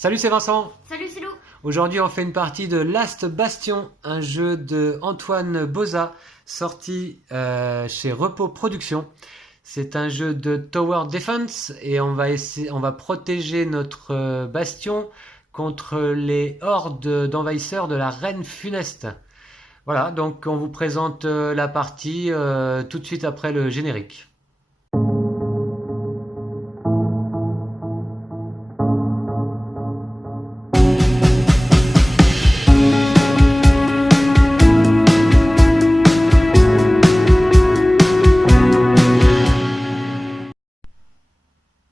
Salut, c'est Vincent. Salut, c'est Lou. Aujourd'hui, on fait une partie de Last Bastion, un jeu de Antoine Boza, sorti chez Repos Productions. C'est un jeu de Tower Defense et on va protéger notre bastion contre les hordes d'envahisseurs de la Reine Funeste. Voilà, donc on vous présente la partie tout de suite après le générique.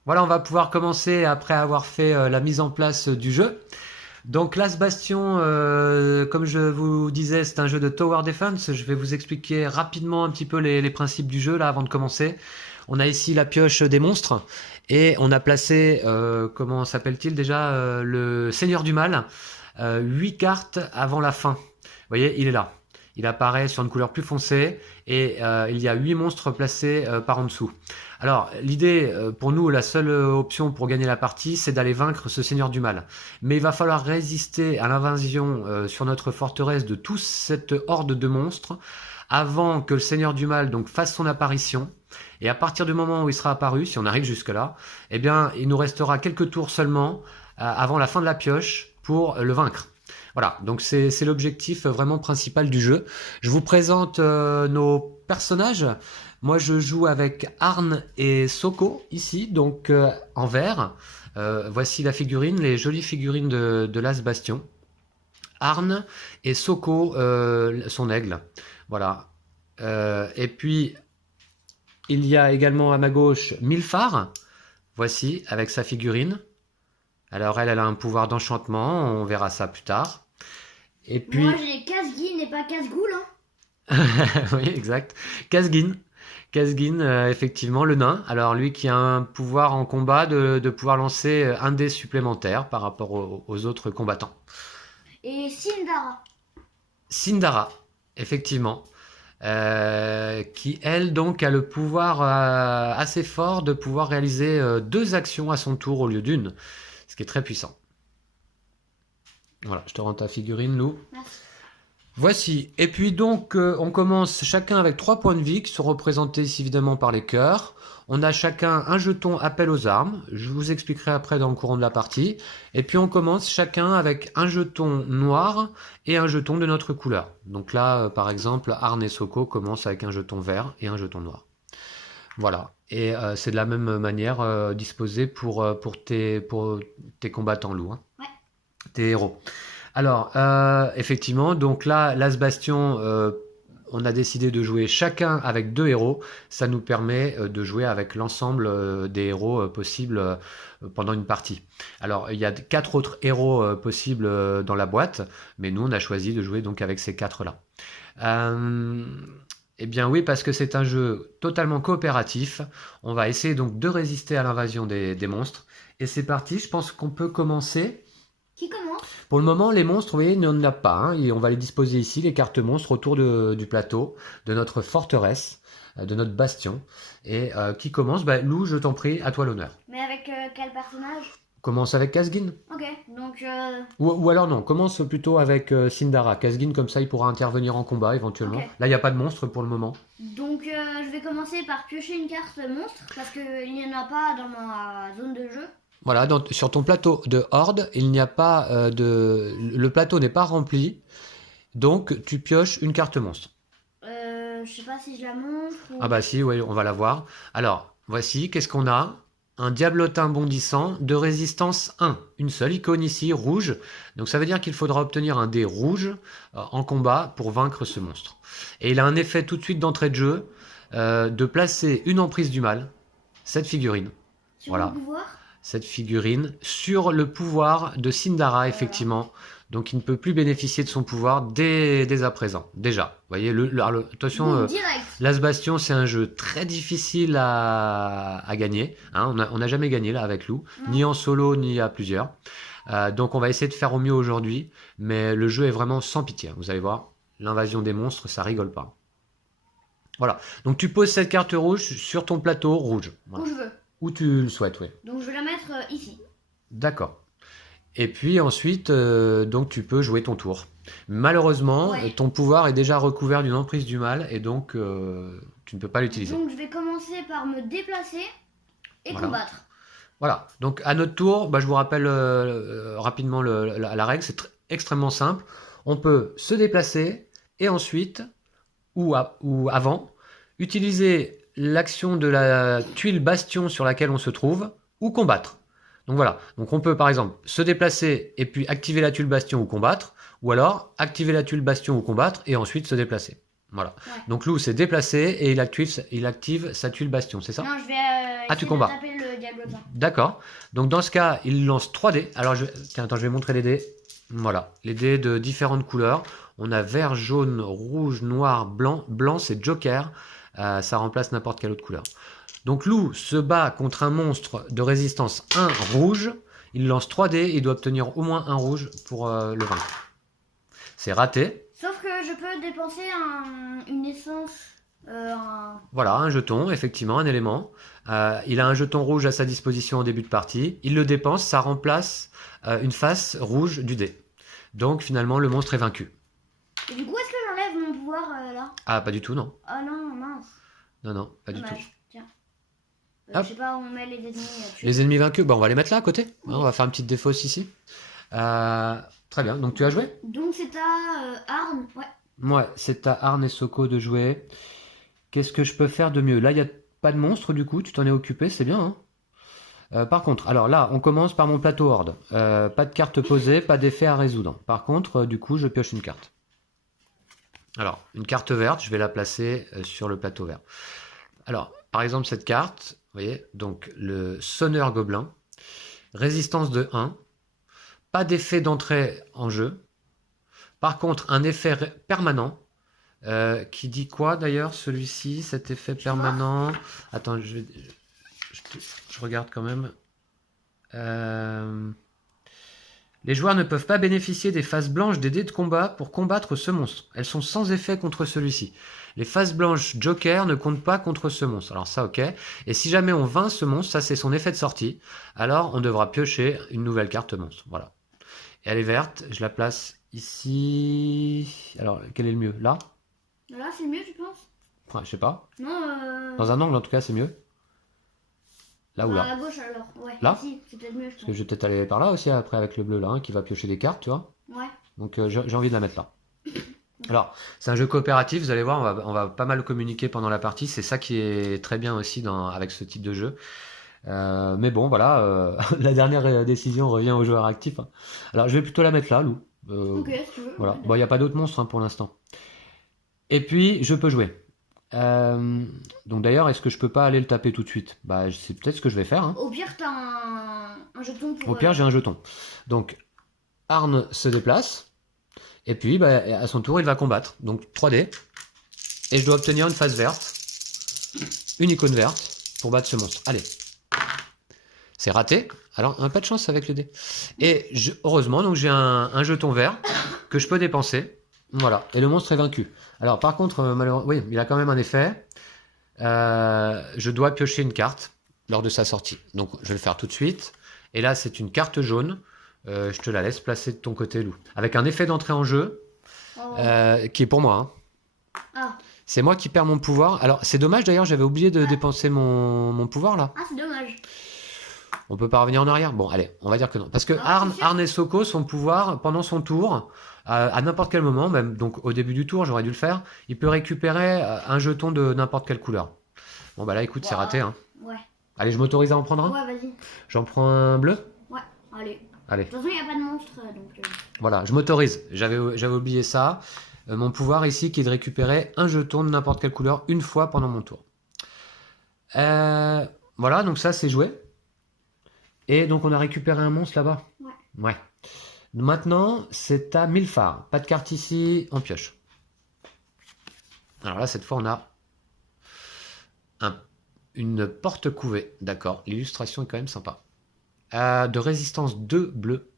Voilà, on va pouvoir commencer après avoir fait la mise en place du jeu. Donc Last Bastion, comme je vous disais, c'est un jeu de Tower Defense. Je vais vous expliquer rapidement un petit peu les principes du jeu là avant de commencer. On a ici la pioche des monstres et on a placé, comment s'appelle-t-il déjà, le Seigneur du Mal, 8 cartes avant la fin. Vous voyez, il est là. Il apparaît sur une couleur plus foncée et il y a 8 monstres placés par en dessous. Alors, l'idée, pour nous, la seule option pour gagner la partie, c'est d'aller vaincre ce Seigneur du Mal. Mais il va falloir résister à l'invasion sur notre forteresse de toute cette horde de monstres avant que le Seigneur du Mal donc fasse son apparition. Et à partir du moment où il sera apparu, si on arrive jusque-là, eh bien, il nous restera quelques tours seulement avant la fin de la pioche pour le vaincre. Voilà, donc c'est l'objectif vraiment principal du jeu. Je vous présente nos personnages. Moi, je joue avec Arn et Soko ici, donc en vert. Voici la figurine, les jolies figurines de Last Bastion. Arn et Soko, son aigle. Voilà. Et puis, il y a également à ma gauche Milfar. Voici, avec sa figurine. Alors, elle a un pouvoir d'enchantement, on verra ça plus tard. Et puis... Moi, j'ai Kazgin et pas Kazghoul, hein. Oui, exact. Kazgin. Kazgin, effectivement, le nain. Alors, lui qui a un pouvoir en combat de pouvoir lancer un dé supplémentaire par rapport aux autres combattants. Et Sindara. Sindara, effectivement. Qui, elle, donc, a le pouvoir assez fort de pouvoir réaliser 2 actions à son tour au lieu d'une. Ce qui est très puissant. Voilà, je te rends ta figurine, Lou. Merci. Voici. Et puis donc, on commence chacun avec 3 points de vie qui sont représentés ici évidemment par les cœurs. On a chacun un jeton appel aux armes. Je vous expliquerai après dans le courant de la partie. Et puis on commence chacun avec un jeton noir et un jeton de notre couleur. Donc là, par exemple, Arne et Soko commencent avec un jeton vert et un jeton noir. Voilà. Et c'est de la même manière disposé pour tes combattants, Lou. Hein. Ouais. Tes héros. Alors, effectivement, donc là, Last Bastion, on a décidé de jouer chacun avec 2 héros. Ça nous permet de jouer avec l'ensemble des héros possibles pendant une partie. Alors, il y a 4 autres héros possibles dans la boîte, mais nous, on a choisi de jouer donc avec ces 4-là. Eh bien oui, parce que c'est un jeu totalement coopératif. On va essayer donc de résister à l'invasion des monstres. Et c'est parti, je pense qu'on peut commencer. Qui commence? Pour le moment, les monstres, vous voyez, il n'y en a pas. Hein, et on va les disposer ici, les cartes monstres, autour du plateau, de notre forteresse, de notre bastion. Et qui commence? Lou, je t'en prie, à toi l'honneur. Mais avec quel personnage? Commence avec Kazgin. Ok, donc Ou alors non, commence plutôt avec Sindara. Kazgin, comme ça, il pourra intervenir en combat éventuellement. Ok. Là, il n'y a pas de monstre pour le moment. je vais commencer par piocher une carte monstre parce qu'il n'y en a pas dans ma zone de jeu. Voilà, sur ton plateau de horde, il n'y a pas le plateau n'est pas rempli, donc tu pioches une carte monstre. Je sais pas si je la montre ou... Ah bah si, oui, on va la voir. Alors, voici, qu'est-ce qu'on a? Un diablotin bondissant de résistance 1. Une seule icône ici, rouge. Donc ça veut dire qu'il faudra obtenir un dé rouge en combat pour vaincre ce monstre. Et il a un effet tout de suite d'entrée de jeu de placer une emprise du mal, cette figurine. Sur Voilà. le pouvoir? Cette figurine sur le pouvoir de Sindara, effectivement. Donc il ne peut plus bénéficier de son pouvoir dès à présent. Déjà, vous voyez, attention, Direct. Last Bastion, c'est un jeu très difficile à gagner. Hein. On n'a jamais gagné là avec Lou, ni en solo, ni à plusieurs. Donc on va essayer de faire au mieux aujourd'hui. Mais le jeu est vraiment sans pitié. Vous allez voir, l'invasion des monstres, ça rigole pas. Voilà, donc tu poses cette carte rouge sur ton plateau rouge. Voilà. Où je veux. Où tu le souhaites, oui. Donc je vais la mettre ici. D'accord. Et puis ensuite, donc tu peux jouer ton tour. Malheureusement, Ouais. ton pouvoir est déjà recouvert d'une emprise du mal et donc tu ne peux pas l'utiliser. Donc je vais commencer par me déplacer et Voilà. combattre. Voilà, donc à notre tour, je vous rappelle rapidement la règle, c'est extrêmement simple. On peut se déplacer et ensuite, ou avant, utiliser l'action de la tuile bastion sur laquelle on se trouve, ou combattre. Donc voilà, donc on peut par exemple se déplacer et puis activer la tuile bastion ou combattre, ou alors activer la tuile bastion ou combattre et ensuite se déplacer. Voilà. Ouais. Donc Lou s'est déplacé et il active sa tuile bastion, c'est ça? Non, je vais Ah, tu essayer combats. de taper le diablotin. D'accord. Donc dans ce cas, il lance 3 dés. Alors tiens, attends, je vais montrer les dés. Voilà, les dés de différentes couleurs. On a vert, jaune, rouge, noir, blanc. Blanc, c'est Joker. Ça remplace n'importe quelle autre couleur. Donc Lou se bat contre un monstre de résistance 1 rouge. Il lance 3 dés. Il doit obtenir au moins un rouge pour le vaincre. C'est raté. Sauf que je peux dépenser une essence. Voilà, un jeton, effectivement, un élément. Il a un jeton rouge à sa disposition en début de partie. Il le dépense, ça remplace une face rouge du dé. Donc finalement, le monstre est vaincu. Et du coup, est-ce que j'enlève mon pouvoir là? Ah, pas du tout, non. Ah non, mince. Non, pas du tout. Dommage. Tiens. Hop. Je sais pas où on met les ennemis. Les ennemis vaincus, on va les mettre là à côté. Hein, on va faire une petite défausse ici. Très bien, donc tu as joué? Donc c'est à Arne. Ouais. Ouais, c'est à Arne et Soko de jouer. Qu'est-ce que je peux faire de mieux? Là, il n'y a pas de monstre du coup, tu t'en es occupé, c'est bien. Hein. Par contre, alors là, on commence par mon plateau horde. Pas de carte posée, pas d'effet à résoudre. Par contre, du coup, je pioche une carte. Alors, une carte verte, je vais la placer sur le plateau vert. Alors, par exemple, cette carte, vous voyez, donc le sonneur gobelin, résistance de 1, pas d'effet d'entrée en jeu. Par contre, un effet permanent, qui dit quoi d'ailleurs, celui-ci, cet effet permanent? Attends, je regarde quand même. Les joueurs ne peuvent pas bénéficier des faces blanches des dés de combat pour combattre ce monstre. Elles sont sans effet contre celui-ci. Les faces blanches Joker ne comptent pas contre ce monstre. Alors ça, ok. Et si jamais on vainc ce monstre, ça c'est son effet de sortie, alors on devra piocher une nouvelle carte monstre. Voilà. Et elle est verte, je la place ici. Alors, quel est le mieux? Là? Là, c'est mieux, tu penses? Enfin, je sais pas. Non, Dans un angle, en tout cas, c'est mieux. Là ou là? à gauche alors. Ouais. Là? Si, c'est peut-être mieux, je Parce que pense. je vais peut-être aller par là aussi après avec le bleu là, hein, qui va piocher des cartes, tu vois. Ouais. Donc j'ai envie de la mettre là. Alors, c'est un jeu coopératif, vous allez voir, on va pas mal communiquer pendant la partie. C'est ça qui est très bien aussi avec ce type de jeu. Mais bon, voilà, la dernière décision revient aux joueurs actifs. Hein. Alors, je vais plutôt la mettre là, Lou. Ok, si tu veux. Voilà. Ouais, Bon, il n'y a pas d'autres monstres hein, pour l'instant. Et puis, je peux jouer. Donc d'ailleurs, est-ce que je peux pas aller le taper tout de suite? C'est peut-être ce que je vais faire. Hein. Au pire, t'as un jeton pour. Au pire, j'ai un jeton. Donc, Arne se déplace. Et puis, à son tour, il va combattre. Donc, 3D. Et je dois obtenir une face verte. Une icône verte pour battre ce monstre. Allez. C'est raté. Alors, pas de chance avec le dé. Et heureusement, donc j'ai un jeton vert que je peux dépenser. Voilà. Et le monstre est vaincu. Alors, par contre, malheureusement, oui, il a quand même un effet. Je dois piocher une carte lors de sa sortie. Donc, je vais le faire tout de suite. Et là, c'est une carte jaune. Je te la laisse placer de ton côté, Lou. Avec un effet d'entrée en jeu, qui est pour moi. Hein. Ah. C'est moi qui perds mon pouvoir. Alors, c'est dommage d'ailleurs, j'avais oublié de dépenser mon pouvoir là. Ah, c'est dommage. On peut pas revenir en arrière? Bon, allez, on va dire que non. Parce que Ah, Arne et Soko, son pouvoir, pendant son tour, à n'importe quel moment, même donc au début du tour, j'aurais dû le faire, il peut récupérer un jeton de n'importe quelle couleur. Bon, là, écoute, c'est raté. Hein. Ouais. Allez, je m'autorise à en prendre un? Ouais, vas-y. J'en prends un bleu? Ouais, allez. Allez. De toute façon, il n'y a pas de monstre, donc. Voilà, je m'autorise. J'avais oublié ça. Mon pouvoir ici qui est de récupérer un jeton de n'importe quelle couleur une fois pendant mon tour. Voilà, donc ça c'est joué. Et donc on a récupéré un monstre là-bas. Ouais. Maintenant, c'est à 1000 phares. Pas de carte ici, on pioche. Alors là, cette fois, on a une porte couvée. D'accord, l'illustration est quand même sympa. De résistance 2 bleu.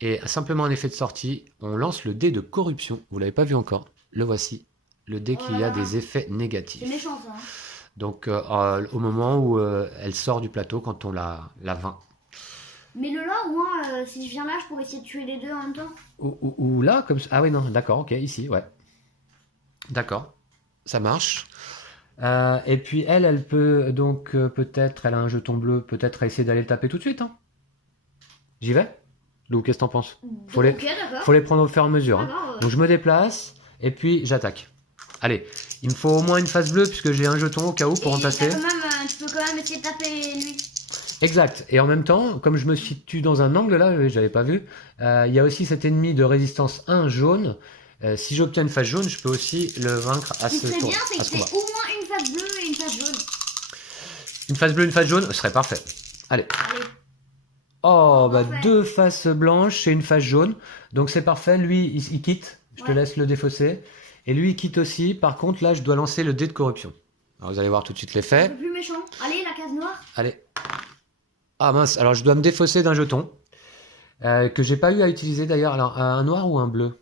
Et simplement un effet de sortie, on lance le dé de corruption. Vous l'avez pas vu encore. Le voici. Le dé qui a des effets négatifs. C'est méchant ça. Hein. Donc au moment où elle sort du plateau, quand on la vainc. Mets-le là, au moins, si je viens là, je pourrais essayer de tuer les deux en même temps. Ou là, comme ça. Ah oui, non, d'accord, ok, ici, ouais. D'accord, ça marche. Et puis elle peut donc peut-être, elle a un jeton bleu, peut-être essayer d'aller le taper tout de suite. Hein. J'y vais? Lou, qu'est-ce que t'en penses? Faut les, Ok, d'accord. faut les prendre au fur et à mesure. Hein. D'accord, Donc je me déplace et puis j'attaque. Allez, il me faut au moins une phase bleue puisque j'ai un jeton au cas où pour Et remplacer. tu peux quand même essayer de taper lui. Exact. Et en même temps, comme je me situe dans un angle là, j'avais pas vu, il y a aussi cet ennemi de résistance 1 jaune. Si j'obtiens une phase jaune, je peux aussi le vaincre à Ce qui ce serait tour. bien, c'est à que ce c'est combat. au moins une face bleue et une face jaune. Une phase bleue, une phase jaune, ce serait parfait. Allez. Allez. Oh, bah Parfait. 2 faces blanches et une face jaune. Donc c'est parfait. Lui, il quitte. Je te Ouais. laisse le défausser. Et lui, il quitte aussi. Par contre, là, je dois lancer le dé de corruption. Alors, vous allez voir tout de suite Un l'effet. peu plus méchant. Allez, la case noire. Allez. Ah mince, alors je dois me défausser d'un jeton. Que j'ai pas eu à utiliser d'ailleurs. Alors, un noir ou un bleu?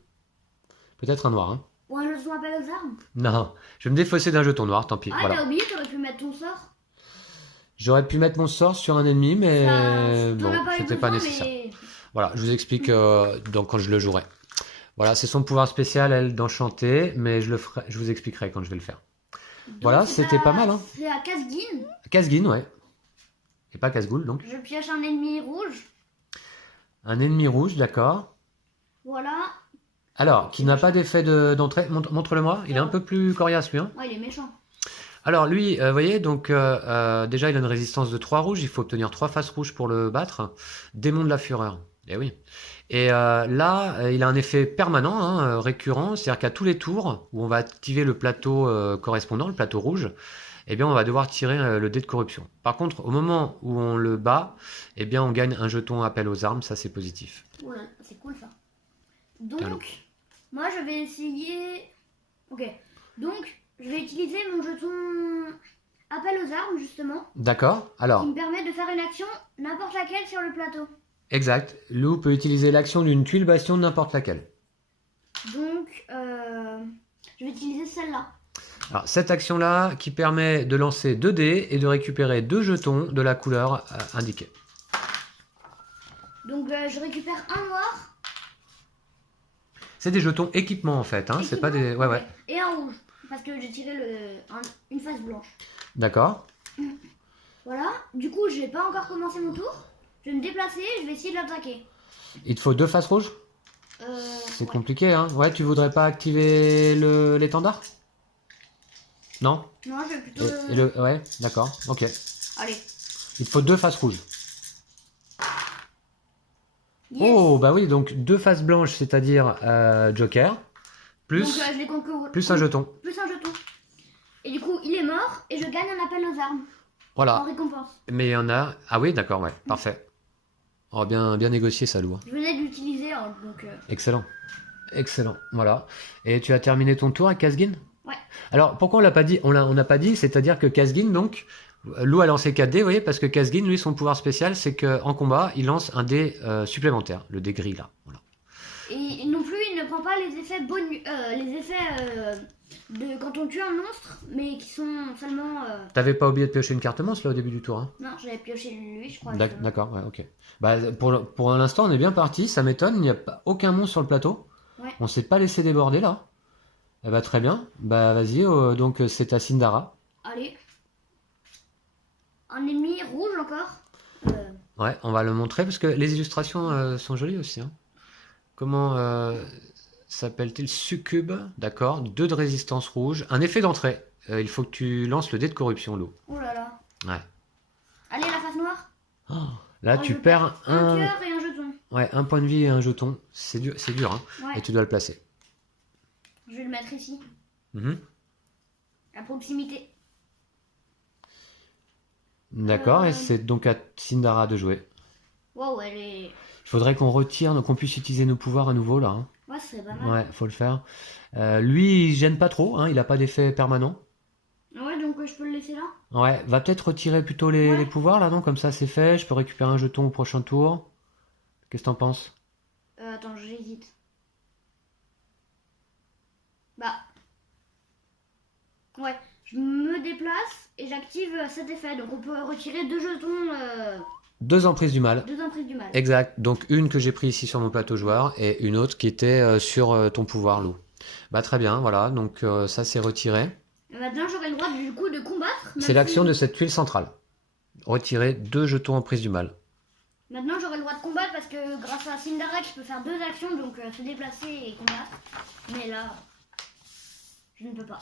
Peut-être un noir, hein. Ou un jeton appel aux armes. Non, je vais me défausser d'un jeton noir, tant pis. Ah, Voilà. t'as oublié, t'aurais pu mettre ton sort. J'aurais pu mettre mon sort sur un ennemi, mais T'en bon, as pas eu c'était pas besoin, nécessaire. mais... Voilà, je vous explique donc quand je le jouerai. Voilà, c'est son pouvoir spécial, elle, d'enchanter, mais je vous expliquerai quand je vais le faire. Donc, Voilà, c'est c'était à- pas mal, hein. C'est à Casguin. Casguin, ouais. Et pas casse-goule, donc. Je pioche un ennemi rouge. Un ennemi rouge, d'accord. Voilà. Alors, qui n'a pas d'effet d'entrée. Montre-le-moi, il est un peu plus coriace, lui, hein. Ouais, il est méchant. Alors, lui, vous voyez, donc, déjà, il a une résistance de 3 rouges, il faut obtenir 3 faces rouges pour le battre. Démon de la fureur. Eh oui. Et là, il a un effet permanent, hein, récurrent, c'est-à-dire qu'à tous les tours où on va activer le plateau correspondant, le plateau rouge, eh bien, on va devoir tirer le dé de corruption. Par contre, au moment où on le bat, eh bien, on gagne un jeton appel aux armes, ça c'est positif. Oula, c'est cool ça. Allô. Donc, moi je vais essayer... Ok. Donc, je vais utiliser mon jeton appel aux armes justement, D'accord. qui Alors, me permet de faire une action n'importe laquelle sur le plateau. exact. Lou peut utiliser l'action d'une tuile bastion n'importe laquelle. Donc, je vais utiliser celle-là. Alors, cette action-là qui permet de lancer 2 dés et de récupérer 2 jetons de la couleur indiquée. Donc, je récupère un noir. C'est des jetons équipement en fait, hein. C'est pas des. Ouais, ouais. Et un rouge. Parce que j'ai tiré une face blanche. D'accord. Voilà. Du coup, j'ai pas encore commencé mon tour. Je vais me déplacer, je vais essayer de l'attaquer. Il te faut 2 faces rouges? C'est Ouais. compliqué, hein. Ouais, tu voudrais pas activer l'étendard? Non? Non, je vais plutôt... Ouais, d'accord, ok. Allez. Il te faut 2 faces rouges. Yes. Oh, bah oui, donc 2 faces blanches, c'est-à-dire Joker, plus, Donc, je les concours. plus un jeton. Plus un jeton. Et du coup, il est mort et je gagne un appel aux armes en Voilà. récompense. Mais il y en a. Ah oui, d'accord, ouais, parfait. Oh, bien négocié, ça, Lou. Hein. Je venais de l'utiliser, hein, donc... Excellent. Excellent, voilà. Et tu as terminé ton tour à Casguin? Ouais. Alors, pourquoi on l'a pas dit? On n'a pas dit, c'est-à-dire que Casguin, donc, Lou a lancé 4 dés, vous voyez, parce que Casguin, lui, son pouvoir spécial, c'est qu'en combat, il lance un dé supplémentaire, le dé gris, là. Voilà. Et non plus, il ne prend pas les effets bonus... les effets de quand on tue un monstre, mais qui sont seulement... T'avais pas oublié de piocher une carte monstre, là, au début du tour, hein? Non, j'avais pioché lui, je crois. D'accord, ouais, ok. Bah, pour l'instant, on est bien parti, ça m'étonne, il n'y a pas aucun monstre sur le plateau. Ouais. On s'est pas laissé déborder, là. Eh bah, très bien. Bah, vas-y, donc, c'est à Sindara. Allez. Un ennemi rouge encore. Ouais, on va le montrer parce que les illustrations sont jolies aussi. Hein. Comment s'appelle-t-il? Succube, d'accord. 2 de résistance rouge. Un effet d'entrée. Il faut que tu lances le dé de corruption, Lou. Oh là là. Ouais. Allez, la face noire. Oh, là, Oh, tu je perds Un cœur et un jeton. ouais, un point de vie et un jeton. C'est dur, hein. Ouais. Et tu dois le placer. Je vais le mettre ici, Mhm. à proximité. D'accord, et c'est donc à Sindara de jouer. Waouh, elle est... Il faudrait qu'on retire, qu'on puisse utiliser nos pouvoirs à nouveau, là. Hein. Ouais, ce serait pas mal. Ouais, faut le faire. Lui, il gêne pas trop, hein, il a pas d'effet permanent. Ouais, donc je peux le laisser là. Ouais, va peut-être retirer plutôt Ouais. les pouvoirs là, non? Comme ça c'est fait, je peux récupérer un jeton au prochain tour. Qu'est-ce que t'en penses? Attends, j'hésite. Bah... Ouais, je me déplace et j'active cet effet. Donc on peut retirer 2 jetons 2 emprises du mal. 2 emprises du mal. Exact. Donc une que j'ai pris ici sur mon plateau joueur et une autre qui était sur ton pouvoir loup. Bah très bien, voilà. Donc ça c'est retiré. Et maintenant, j'aurai le droit du coup de combattre. C'est l'action de cette tuile centrale. Retirer 2 jetons emprise du mal. Maintenant, j'aurai le droit de combattre parce que grâce à Cinderace, je peux faire 2 actions, donc se déplacer et combattre. Mais là, je ne peux pas.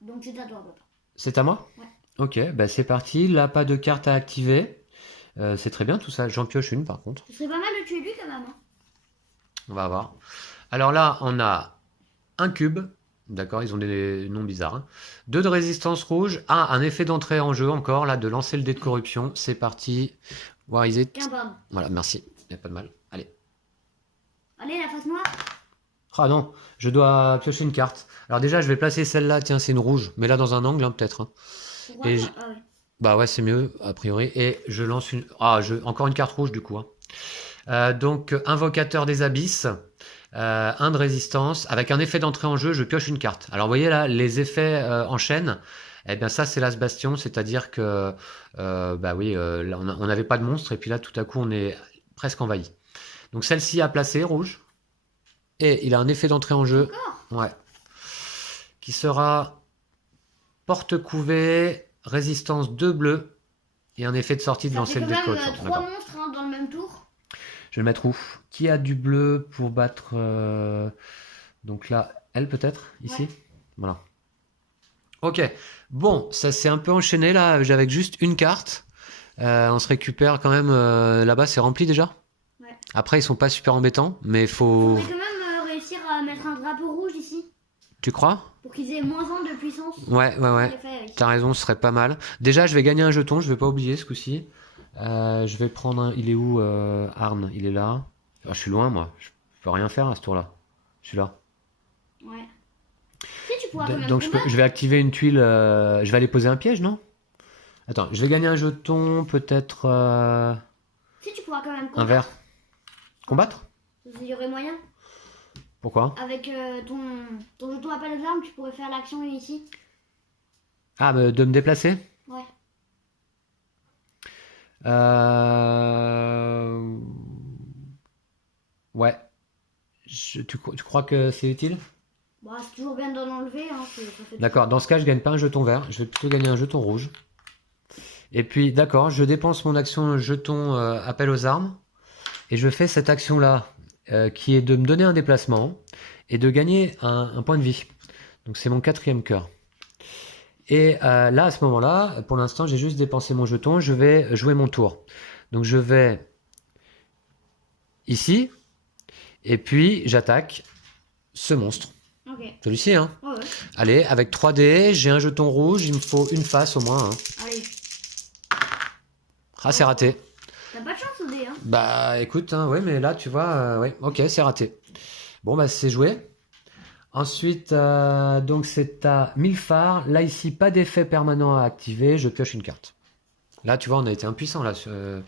Donc c'est à toi, papa. C'est à moi? Ouais. Ok, bah c'est parti. Là, pas de carte à activer. C'est très bien tout ça. J'en pioche une par contre. Ce serait pas mal de tuer lui quand même. Hein. On va voir. Alors là, on a un cube. D'accord, ils ont des noms bizarres. Hein. 2 de résistance rouge. Ah, un effet d'entrée en jeu encore, là, de lancer le dé de corruption. C'est parti. Where is it? Tiens, pardon. Voilà, merci. Il n'y a pas de mal. Allez. Allez, la face noire. Ah non, je dois piocher une carte. Alors déjà, je vais placer celle-là. Tiens, c'est une rouge. Mais là, dans un angle, hein, peut-être. Hein. Pourquoi Et pas je- Ah ouais. Bah ouais, c'est mieux, a priori. Et je lance une... Ah, encore une carte rouge, du coup. Hein. Donc, invocateur des abysses. 1 de résistance. Avec un effet d'entrée en jeu, je pioche une carte. Alors, vous voyez là, les effets enchaînent. Eh bien, ça, c'est l'As Bastion. C'est-à-dire que, bah oui, là, on n'avait pas de monstre. Et puis là, tout à coup, on est presque envahi. Donc, celle-ci a placé, rouge. Et il a un effet d'entrée en jeu. Encore Ouais. Qui sera porte couvée, résistance 2 bleus. Et un effet de sortie de Ça lancer fait le quand dé de même corruption. 3 D'accord. monstres hein, dans le même tour. Je vais le mettre où? Qui a du bleu pour battre donc là, elle peut-être, ici? Ouais. Voilà. Ok. Bon, ça s'est un peu enchaîné là, avec juste une carte. On se récupère quand même. Là-bas, c'est rempli déjà? Ouais. Après, ils sont pas super embêtants, mais faut. Faudrait quand même réussir à mettre un drapeau rouge ici. Tu crois? Pour qu'ils aient moins 1 de puissance. Ouais, ouais, ouais. Je l'ai fait, oui. T'as raison, ce serait pas mal. Déjà, je vais gagner un jeton, je vais pas oublier ce coup-ci. Je vais prendre un. Il est où, Arne? Il est là. Ah, je suis loin, moi. Je peux rien faire à ce tour-là. Je suis là. Ouais. Si tu pourras quand même Donc combattre. je vais activer une tuile. Je vais aller poser un piège, non? Attends, je vais gagner un jeton, peut-être Si tu pourras quand même un combattre. vert. Combattre? Il y aurait moyen. Pourquoi? Avec ton jeton appel aux armes, tu pourrais faire l'action ici. Ah, de me déplacer? Ouais. Euh... Ouais. Tu crois que c'est utile? Bah, c'est toujours bien d'en enlever. Hein, ça fait D'accord, dans ce cas, je gagne pas un jeton vert, je vais plutôt gagner un jeton rouge. Et puis, d'accord, je dépense mon action jeton appel aux armes. Et je fais cette action-là, qui est de me donner un déplacement et de gagner un point de vie. Donc c'est mon 4e cœur. Et là, à ce moment-là, pour l'instant, j'ai juste dépensé mon jeton, je vais jouer mon tour. Donc je vais ici, et puis j'attaque ce monstre. Ok. Celui-ci, hein. Ouais, ouais. Allez, avec 3 dés, j'ai un jeton rouge, il me faut une face au moins. Hein. Allez. Ah, c'est raté. T'as pas de chance au dé, hein. Bah écoute, hein, ouais, mais là, tu vois, ouais, ok, c'est raté. Bon, bah c'est joué. Ensuite, donc c'est à 1000 phares. Là, ici, pas d'effet permanent à activer. Je pioche une carte. Là, tu vois, on a été impuissant. Là, je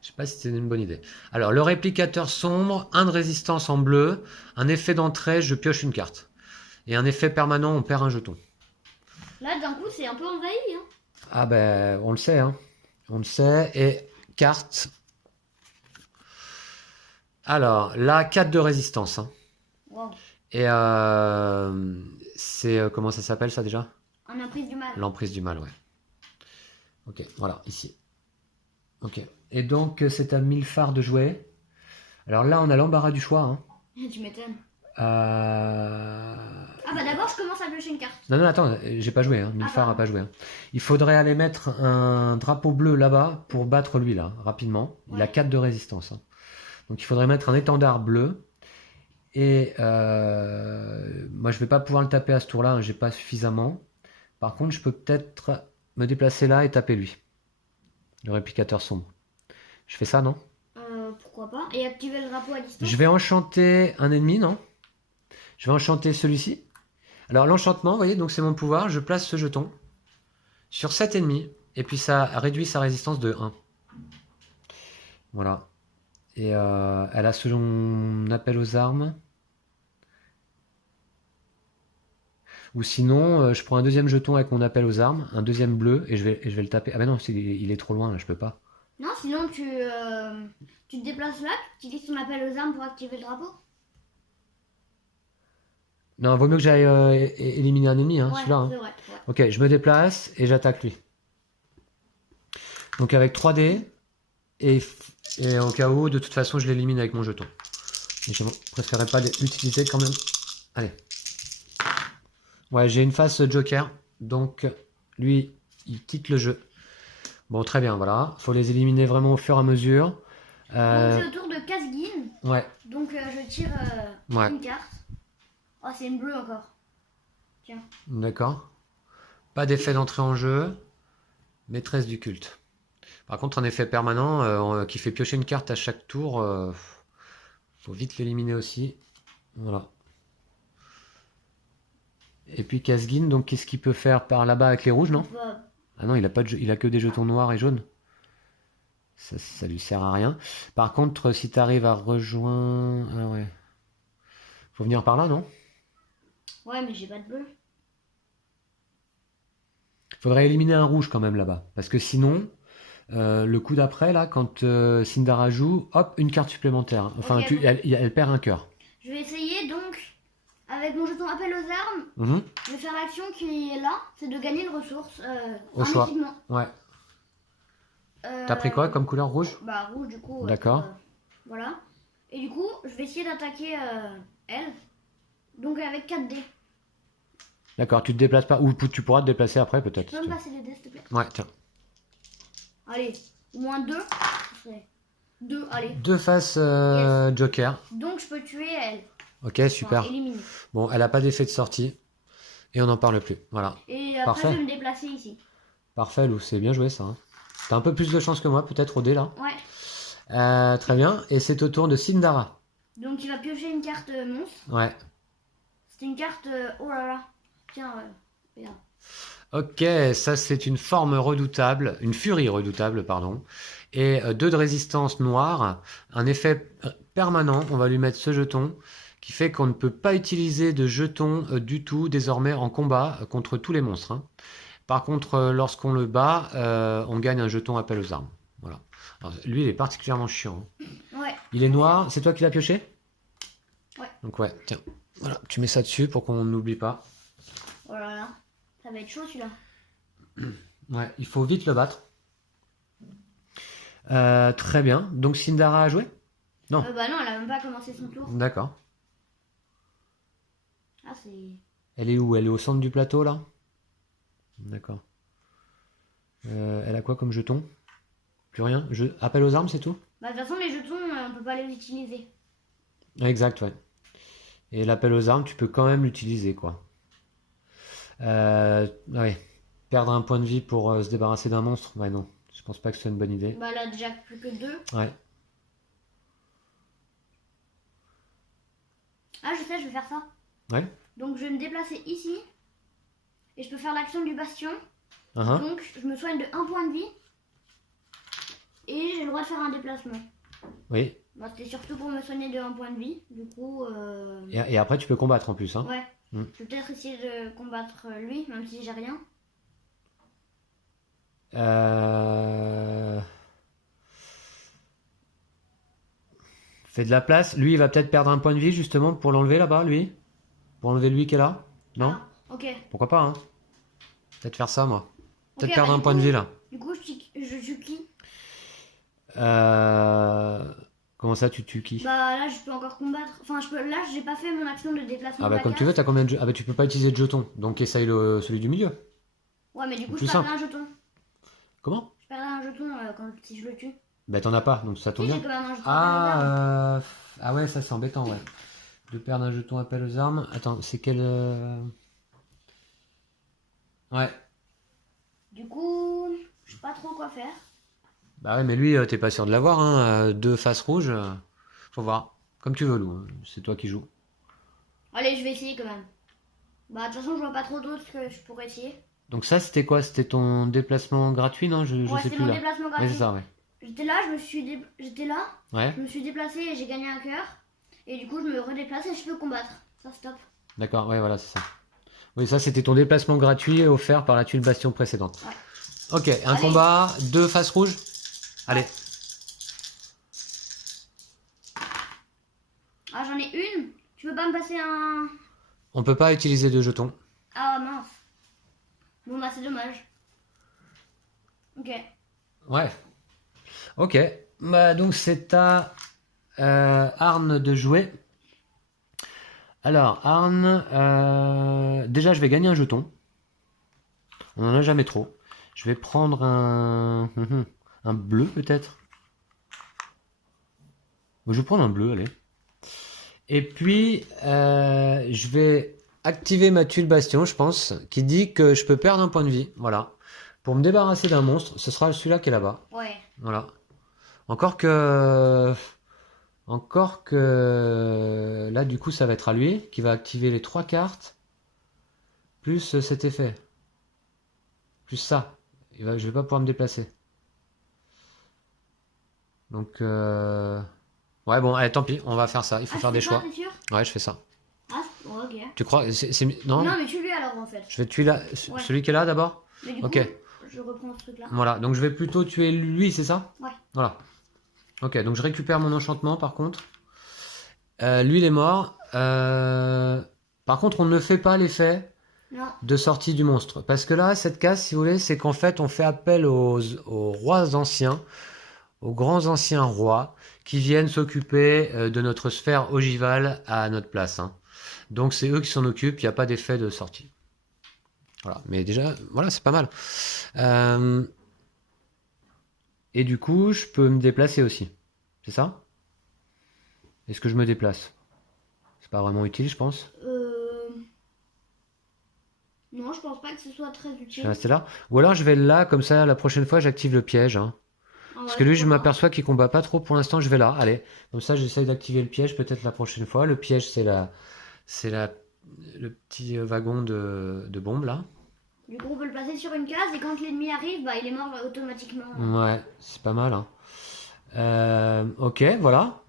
sais pas si c'était une bonne idée. Alors, le réplicateur sombre, 1 de résistance en bleu, un effet d'entrée, je pioche une carte. Et un effet permanent, on perd un jeton. Là, d'un coup, c'est un peu envahi, hein. Ah ben, on le sait, hein. On le sait. Et carte. Alors, là, 4 de résistance. Hein. Wow. Et c'est... comment ça s'appelle ça déjà? En emprise du mal. L'emprise du mal, ouais. Ok, voilà, ici. Ok. Et donc, c'est à 1000 phares de jouer. Alors là, on a l'embarras du choix. Hein. Tu m'étonnes. Euh... Ah bah d'abord, je commence à piocher une carte. Non, non, attends, j'ai pas joué. Hein. 1000 Ah, phares a pardon. pas joué. Hein. Il faudrait aller mettre un drapeau bleu là-bas pour battre lui, là, rapidement. Il a Ouais. 4 de résistance. Hein. Donc, il faudrait mettre un étendard bleu. Et moi, je vais pas pouvoir le taper à ce tour-là. Hein. J'ai pas suffisamment. Par contre, je peux peut-être me déplacer là et taper lui. Le réplicateur sombre. Je fais ça, non? Pourquoi pas. Et activer le drapeau à distance. Je vais enchanter un ennemi, non? Je vais enchanter celui-ci. Alors l'enchantement, vous voyez, donc c'est mon pouvoir. Je place ce jeton sur cet ennemi. Et puis ça réduit sa résistance de 1. Voilà. Et elle a son appel aux armes. Ou sinon, je prends un deuxième jeton avec mon appel aux armes. Un deuxième bleu. Et je vais le taper. Ah ben non, il est trop loin, là, je peux pas. Non, sinon tu te déplaces là, tu utilises ton appel aux armes pour activer le drapeau. Non, vaut mieux que j'aille éliminer un ennemi, hein, Ouais, celui-là. Hein. c'est vrai. Ouais. Ok, je me déplace et j'attaque lui. Donc avec 3D, et au cas où, de toute façon, je l'élimine avec mon jeton. Mais je préférerais pas l'utiliser quand même. Allez. Ouais, j'ai une face joker, donc lui, il quitte le jeu. Bon, très bien, voilà. Faut les éliminer vraiment au fur et à mesure. Donc c'est au tour de Casguin. Ouais. Donc je tire Ouais. une carte. Oh, c'est une bleue encore. Tiens. D'accord. Pas d'effet d'entrée en jeu. Maîtresse du culte. Par contre, un effet permanent qui fait piocher une carte à chaque tour, faut vite l'éliminer aussi. Voilà. Et puis Casguin, donc qu'est-ce qu'il peut faire par là-bas avec les rouges, non? Bah, Ah non, il a pas il a que des jetons noirs et jaunes. Ça lui sert à rien. Par contre, si tu arrives à rejoindre... Ah ouais. Faut venir par là, non? ouais, mais j'ai pas de bleu. Faudrait éliminer un rouge quand même là-bas. Parce que sinon, le coup d'après, là, quand Sindara joue, hop, une carte supplémentaire. Enfin, Ok, elle perd un cœur. Je vais essayer donc, avec mon jeton appel aux armes, Mhm. je vais faire l'action qui est là, c'est de gagner une ressource, Au un choix. équipement. Ouais. T'as pris quoi comme couleur rouge? Bah rouge du coup. D'accord. Voilà. Et du coup, je vais essayer d'attaquer elle. Donc avec 4 dés. D'accord, tu te déplaces pas. Ou tu pourras te déplacer après peut-être. Tu peux me passer les dés s'il te plaît? Ouais, tiens. Allez, au moins 2. 2, allez. Deux faces joker. Donc je peux tuer elle. Ok, super. Enfin, éliminer. Bon, elle a pas d'effet de sortie. Et on n'en parle plus. Voilà. Et après Parfait. je vais me déplacer ici. Parfait, Lou, c'est bien joué ça. Hein. T'as un peu plus de chance que moi, peut-être au dé là. Ouais. Très bien. Et c'est au tour de Sindara. Donc il va piocher une carte monstre. Ouais. C'est une carte. Oh là là. Tiens, regarde. Ok, ça c'est une forme redoutable, une furie redoutable, pardon. Et 2 de résistance noire, un effet permanent, on va lui mettre ce jeton, qui fait qu'on ne peut pas utiliser de jeton du tout désormais en combat contre tous les monstres. Hein. Par contre, lorsqu'on le bat, on gagne un jeton appel aux armes. Voilà. Alors, lui, il est particulièrement chiant. Hein. Ouais. Il est noir, c'est toi qui l'as pioché? Ouais. Donc ouais, tiens, voilà, tu mets ça dessus pour qu'on n'oublie pas. Oh là là. Ça va être chaud celui-là. Ouais, il faut vite le battre. Très bien. Donc Sindara a joué? Non. Bah non, elle a même pas commencé son tour. D'accord. Ah, c'est. Elle est où? Elle est au centre du plateau là? D'accord. Elle a quoi comme jeton? Plus rien? Appel aux armes, c'est tout? Bah, de toute façon, les jetons, on peut pas les utiliser. Exact, ouais. Et l'appel aux armes, tu peux quand même l'utiliser, quoi. Ouais. Perdre un point de vie pour se débarrasser d'un monstre? Ouais, non. Je pense pas que ce soit une bonne idée. Bah, là, déjà plus que 2. Ouais. Ah, je sais, je vais faire ça. Ouais. Donc, je vais me déplacer ici. Et je peux faire l'action du bastion. Uh-huh. Donc, je me soigne de 1 point de vie. Et j'ai le droit de faire un déplacement. Oui. Bah, c'était surtout pour me soigner de 1 point de vie. Du coup. Et après, tu peux combattre en plus, hein. Ouais. Mm. Je vais peut-être essayer de combattre lui, même si j'ai rien. Fais de la place. Lui, il va peut-être perdre un point de vie justement pour l'enlever là-bas, lui. Pour enlever lui qui est là. Non? Ah, ok. Pourquoi pas, hein? Peut-être faire ça, moi. Peut-être Ok, perdre bah, un du point de coup- vie là. Du coup, je tue qui? Comment ça, tu tues qui? Bah là, je peux encore combattre. Enfin, là, j'ai pas fait mon action de déplacement. Ah de bah la comme tu veux, case. t'as combien de jeux? Ah bah tu peux pas utiliser de jetons. Donc essaye celui du milieu. Ouais, mais du coup, Plus je perdrai un jeton. Comment? Je perdrai un jeton si je le tue. Bah t'en as pas, donc ça tombe Si, j'ai bien. quand même un jeton. par hasard. Ah ouais, ça c'est embêtant, ouais. De perdre un jeton appel aux armes. Attends, c'est quel... Ouais. Du coup, je sais pas trop quoi faire. Bah ouais, mais lui, t'es pas sûr de l'avoir, hein. 2 faces rouges. Faut voir. Comme tu veux, Lou. Hein. C'est toi qui joues. Allez, je vais essayer quand même. Bah, de toute façon, je vois pas trop d'autres que je pourrais essayer. Donc ça, c'était quoi? C'était ton déplacement gratuit, non? Je Ouais, sais c'est plus mon là. déplacement Ouais, gratuit. c'est ça, ouais. J'étais là, j'étais là, Ouais, je me suis déplacé et j'ai gagné un cœur. Et du coup, je me redéplace et je peux combattre. Ça, c'est top. d'accord, ouais, voilà, c'est ça. Oui, ça, c'était ton déplacement gratuit offert par la tuile bastion précédente. Ouais. Ok, un Allez. combat, 2 faces rouges. Allez. Ah, j'en ai une. Tu veux pas me passer un... On peut pas utiliser de jetons. Ah, mince. Bon, bah, c'est dommage. Ok. Ouais. Ok. Bah, donc, c'est à Arne de jouer. Alors, Arne, déjà, je vais gagner un jeton. On en a jamais trop. Je vais prendre un bleu, peut-être. Je vais prendre un bleu, allez. Et puis, je vais activer ma tuile bastion, je pense, qui dit que je peux perdre un point de vie. Voilà. Pour me débarrasser d'un monstre, ce sera celui-là qui est là-bas. Ouais. Voilà. Encore que... Là, du coup, ça va être à lui, qui va activer les 3 cartes, plus cet effet. Plus ça. Je vais pas pouvoir me déplacer. Donc... Ouais, bon, allez, tant pis, on va faire ça. Il faut faire des choix. T'es sûr? Ouais, je fais ça. Ah, bon, ok. Tu crois Non, Non, mais tue-lui alors, en fait. je vais tuer Ouais. celui qui est là d'abord. Mais du Ok. coup, je reprends ce truc-là. Voilà, donc je vais plutôt tuer lui, c'est ça? Ouais. Voilà. Ok, donc je récupère mon enchantement par contre. Lui, il est mort. Par contre, on ne fait pas l'effet Non. de sortie du monstre. Parce que là, cette case, si vous voulez, c'est qu'en fait, on fait appel aux rois anciens, aux grands anciens rois, qui viennent s'occuper de notre sphère ogivale à notre place. Hein. Donc c'est eux qui s'en occupent, il n'y a pas d'effet de sortie. Voilà, mais déjà, voilà, c'est pas mal. Et du coup, je peux me déplacer aussi. C'est ça? Est-ce que je me déplace? C'est pas vraiment utile, je pense. Non, je pense pas que ce soit très Je utile. vais rester là. Ou alors je vais là, comme ça, la prochaine fois, j'active le piège. Hein. Parce que lui, je m'aperçois qu'il combat pas trop. Pour l'instant, je vais là. Allez, comme ça, j'essaye d'activer le piège peut-être la prochaine fois. Le piège, c'est le petit wagon de bombe là. Du coup, on peut le placer sur une case et quand l'ennemi arrive, bah, il est mort automatiquement. Ouais, c'est pas mal. Hein. Ok, voilà.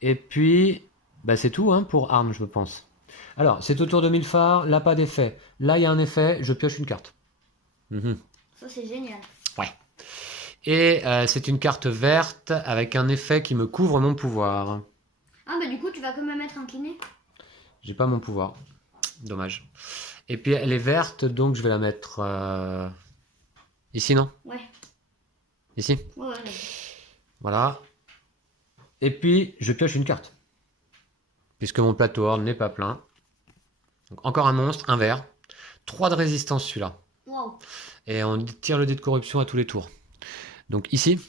Et puis, bah, c'est tout hein, pour Arne, je pense. Alors, c'est au tour de Milfar. Là, pas d'effet. Là, il y a un effet. Je pioche une carte. Ça, c'est génial. Ouais. Et c'est une carte verte avec un effet qui me couvre mon pouvoir. Ah, bah, du coup, tu vas quand même être incliné. J'ai pas mon pouvoir. Dommage. Et puis elle est verte, donc je vais la mettre ici, non? Ouais. Ici? Ouais. Voilà. Et puis je pioche une carte. Puisque mon plateau horde n'est pas plein. Donc, encore un monstre, un vert. 3 de résistance celui-là. Wow. Et on tire le dé de corruption à tous les tours. Donc ici,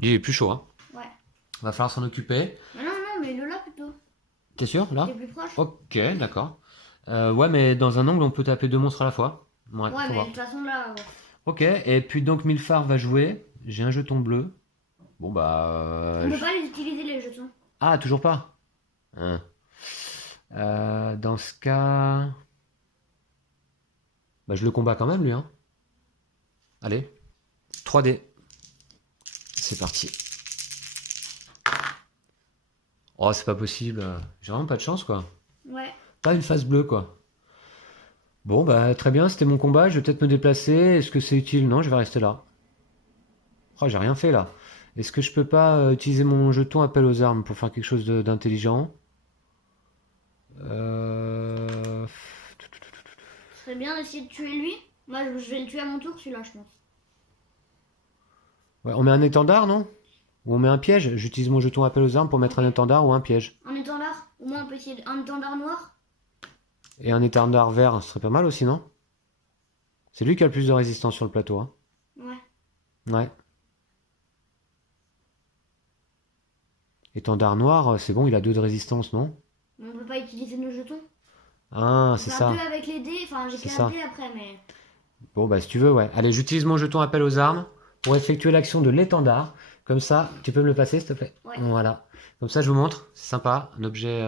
il est plus chaud. Hein. Ouais. Va falloir s'en occuper. Non, mais le là plutôt. T'es sûr, là? T'es plus proche. Ok, d'accord. Ouais, mais dans un angle, on peut taper 2 monstres à la fois. Ouais, Ouais, faut mais voir. de toute façon, là. Ok, et puis donc Milfar va jouer. J'ai un jeton bleu. Bon bah... On peut pas les utiliser, les jetons. Ah, toujours pas. Hein. Dans ce cas... Bah, je le combats quand même, lui. Hein. Allez. 3D. C'est parti. Oh, c'est pas possible. J'ai vraiment pas de chance, quoi. Ouais. Pas une face bleue, quoi. Bon, bah, très bien, c'était mon combat. Je vais peut-être me déplacer. Est-ce que c'est utile? Non, je vais rester là. Oh, j'ai rien fait, là. Est-ce que je peux pas utiliser mon jeton appel aux armes pour faire quelque chose d'intelligent? Ce serait bien d'essayer de tuer lui. Moi, je vais le tuer à mon tour, celui-là, je pense. Ouais, on met un étendard, non? Ou on met un piège? J'utilise mon jeton appel aux armes pour mettre un étendard ou un piège. Un étendard? Au moins, on peut essayer un étendard noir. Et un étendard vert, ce serait pas mal aussi, non? C'est lui qui a le plus de résistance sur le plateau, hein? Ouais. Ouais. Étendard noir, c'est bon, il a 2 de résistance, non? Mais on peut pas utiliser nos jetons. Ah, On c'est peut ça. un peu avec les dés. Enfin, j'ai C'est qu'un ça. dé après, mais. Bon, bah, si tu veux, ouais. Allez, j'utilise mon jeton appel aux armes pour effectuer l'action de l'étendard. Comme ça, tu peux me le passer, s'il te plaît? Ouais. Voilà. Comme ça, je vous montre. C'est sympa. Un objet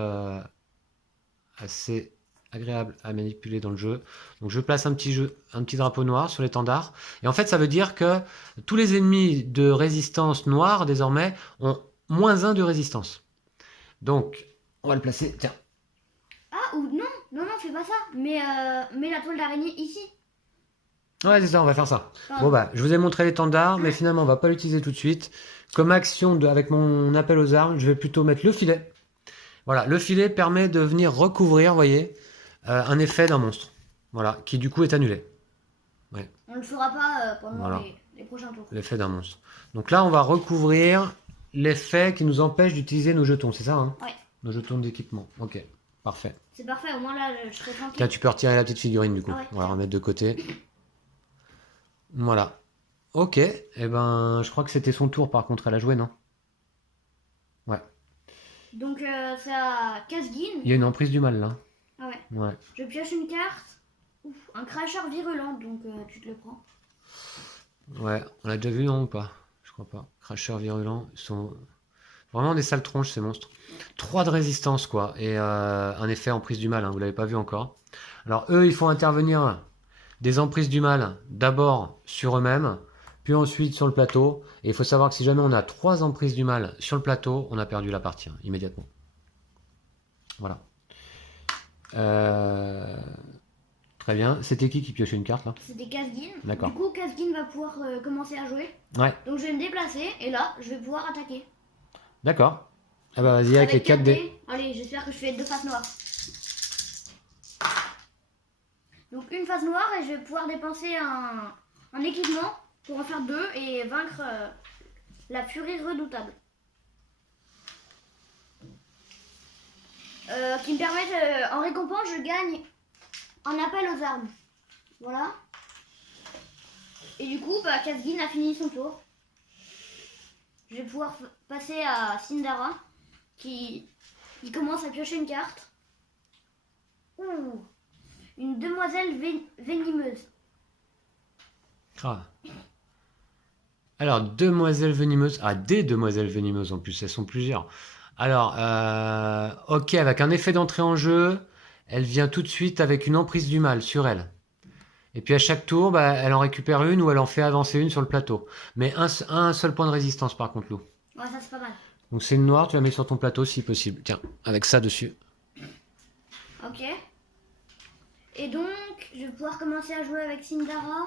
assez agréable à manipuler dans le jeu. Donc, je place un petit drapeau noir sur l'étendard. Et en fait, ça veut dire que tous les ennemis de résistance noire, désormais, ont -1 de résistance. Donc, on va le placer. Tiens. Ah, ou non, fais pas ça. Mais la toile d'araignée ici. Ouais, c'est ça, on va faire ça. Enfin, Bon, bah, je vous ai montré l'étendard, mais finalement, on va pas l'utiliser tout de suite. Comme action avec mon appel aux armes, je vais plutôt mettre le filet. Voilà, le filet permet de venir recouvrir, vous voyez, un effet d'un monstre. Voilà, qui du coup est annulé. on le fera pas pendant Voilà. les prochains tours. L'effet d'un monstre. Donc là, on va recouvrir l'effet qui nous empêche d'utiliser nos jetons, c'est ça, hein? Ouais. Nos jetons d'équipement. Ok, parfait. C'est parfait, au moins là, je serai tranquille. Là, tu peux retirer la petite figurine du coup. Ah ouais. On va la remettre de côté. Voilà. Ok, et ben, je crois que c'était son tour par contre, elle a joué, non? Ouais. Donc c'est à Casguin. Il y a une emprise du mal là. Ah ouais. Ouais. Je pioche une carte. Ouf, un cracheur virulent, donc tu te le prends. Ouais, on l'a déjà vu, non, ou pas? Je crois pas. Cracheurs virulents, ils sont vraiment des sales tronches ces monstres. 3 de résistance quoi, et un effet emprise du mal, hein, vous l'avez pas vu encore. Alors eux, ils font intervenir des emprises du mal d'abord sur eux-mêmes, puis ensuite sur le plateau. Et il faut savoir que si jamais on a 3 emprises du mal sur le plateau, on a perdu la partie, hein, immédiatement. Voilà. Très bien. C'était qui piochait une carte là? C'était Casguin. D'accord. Du coup, Casguin va pouvoir commencer à jouer. Ouais, Donc je vais me déplacer et là, je vais pouvoir attaquer. d'accord. Ah bah vas-y avec les 4 dés. 4 dés. Allez, j'espère que je fais 2 faces noires. Donc une face noire et je vais pouvoir dépenser un équipement pour en faire 2 et vaincre la furie redoutable. Qui me permettent, en récompense, je gagne un appel aux armes. Voilà. Et du coup, bah, Casguin a fini son tour. Je vais pouvoir passer à Sindara qui commence à piocher une carte. Ouh, une demoiselle venimeuse. Ah. Alors, demoiselles venimeuses. Ah, des demoiselles venimeuses en plus, elles sont plusieurs. Alors, ok, avec un effet d'entrée en jeu, elle vient tout de suite avec une emprise du mal sur elle. Et puis à chaque tour, bah, elle en récupère une ou elle en fait avancer une sur le plateau. Mais un seul point de résistance par contre, Lou. Ouais, ça c'est pas mal. Donc c'est une noire, tu la mets sur ton plateau si possible. Tiens, avec ça dessus. Ok. Et donc, je vais pouvoir commencer à jouer avec Sindara.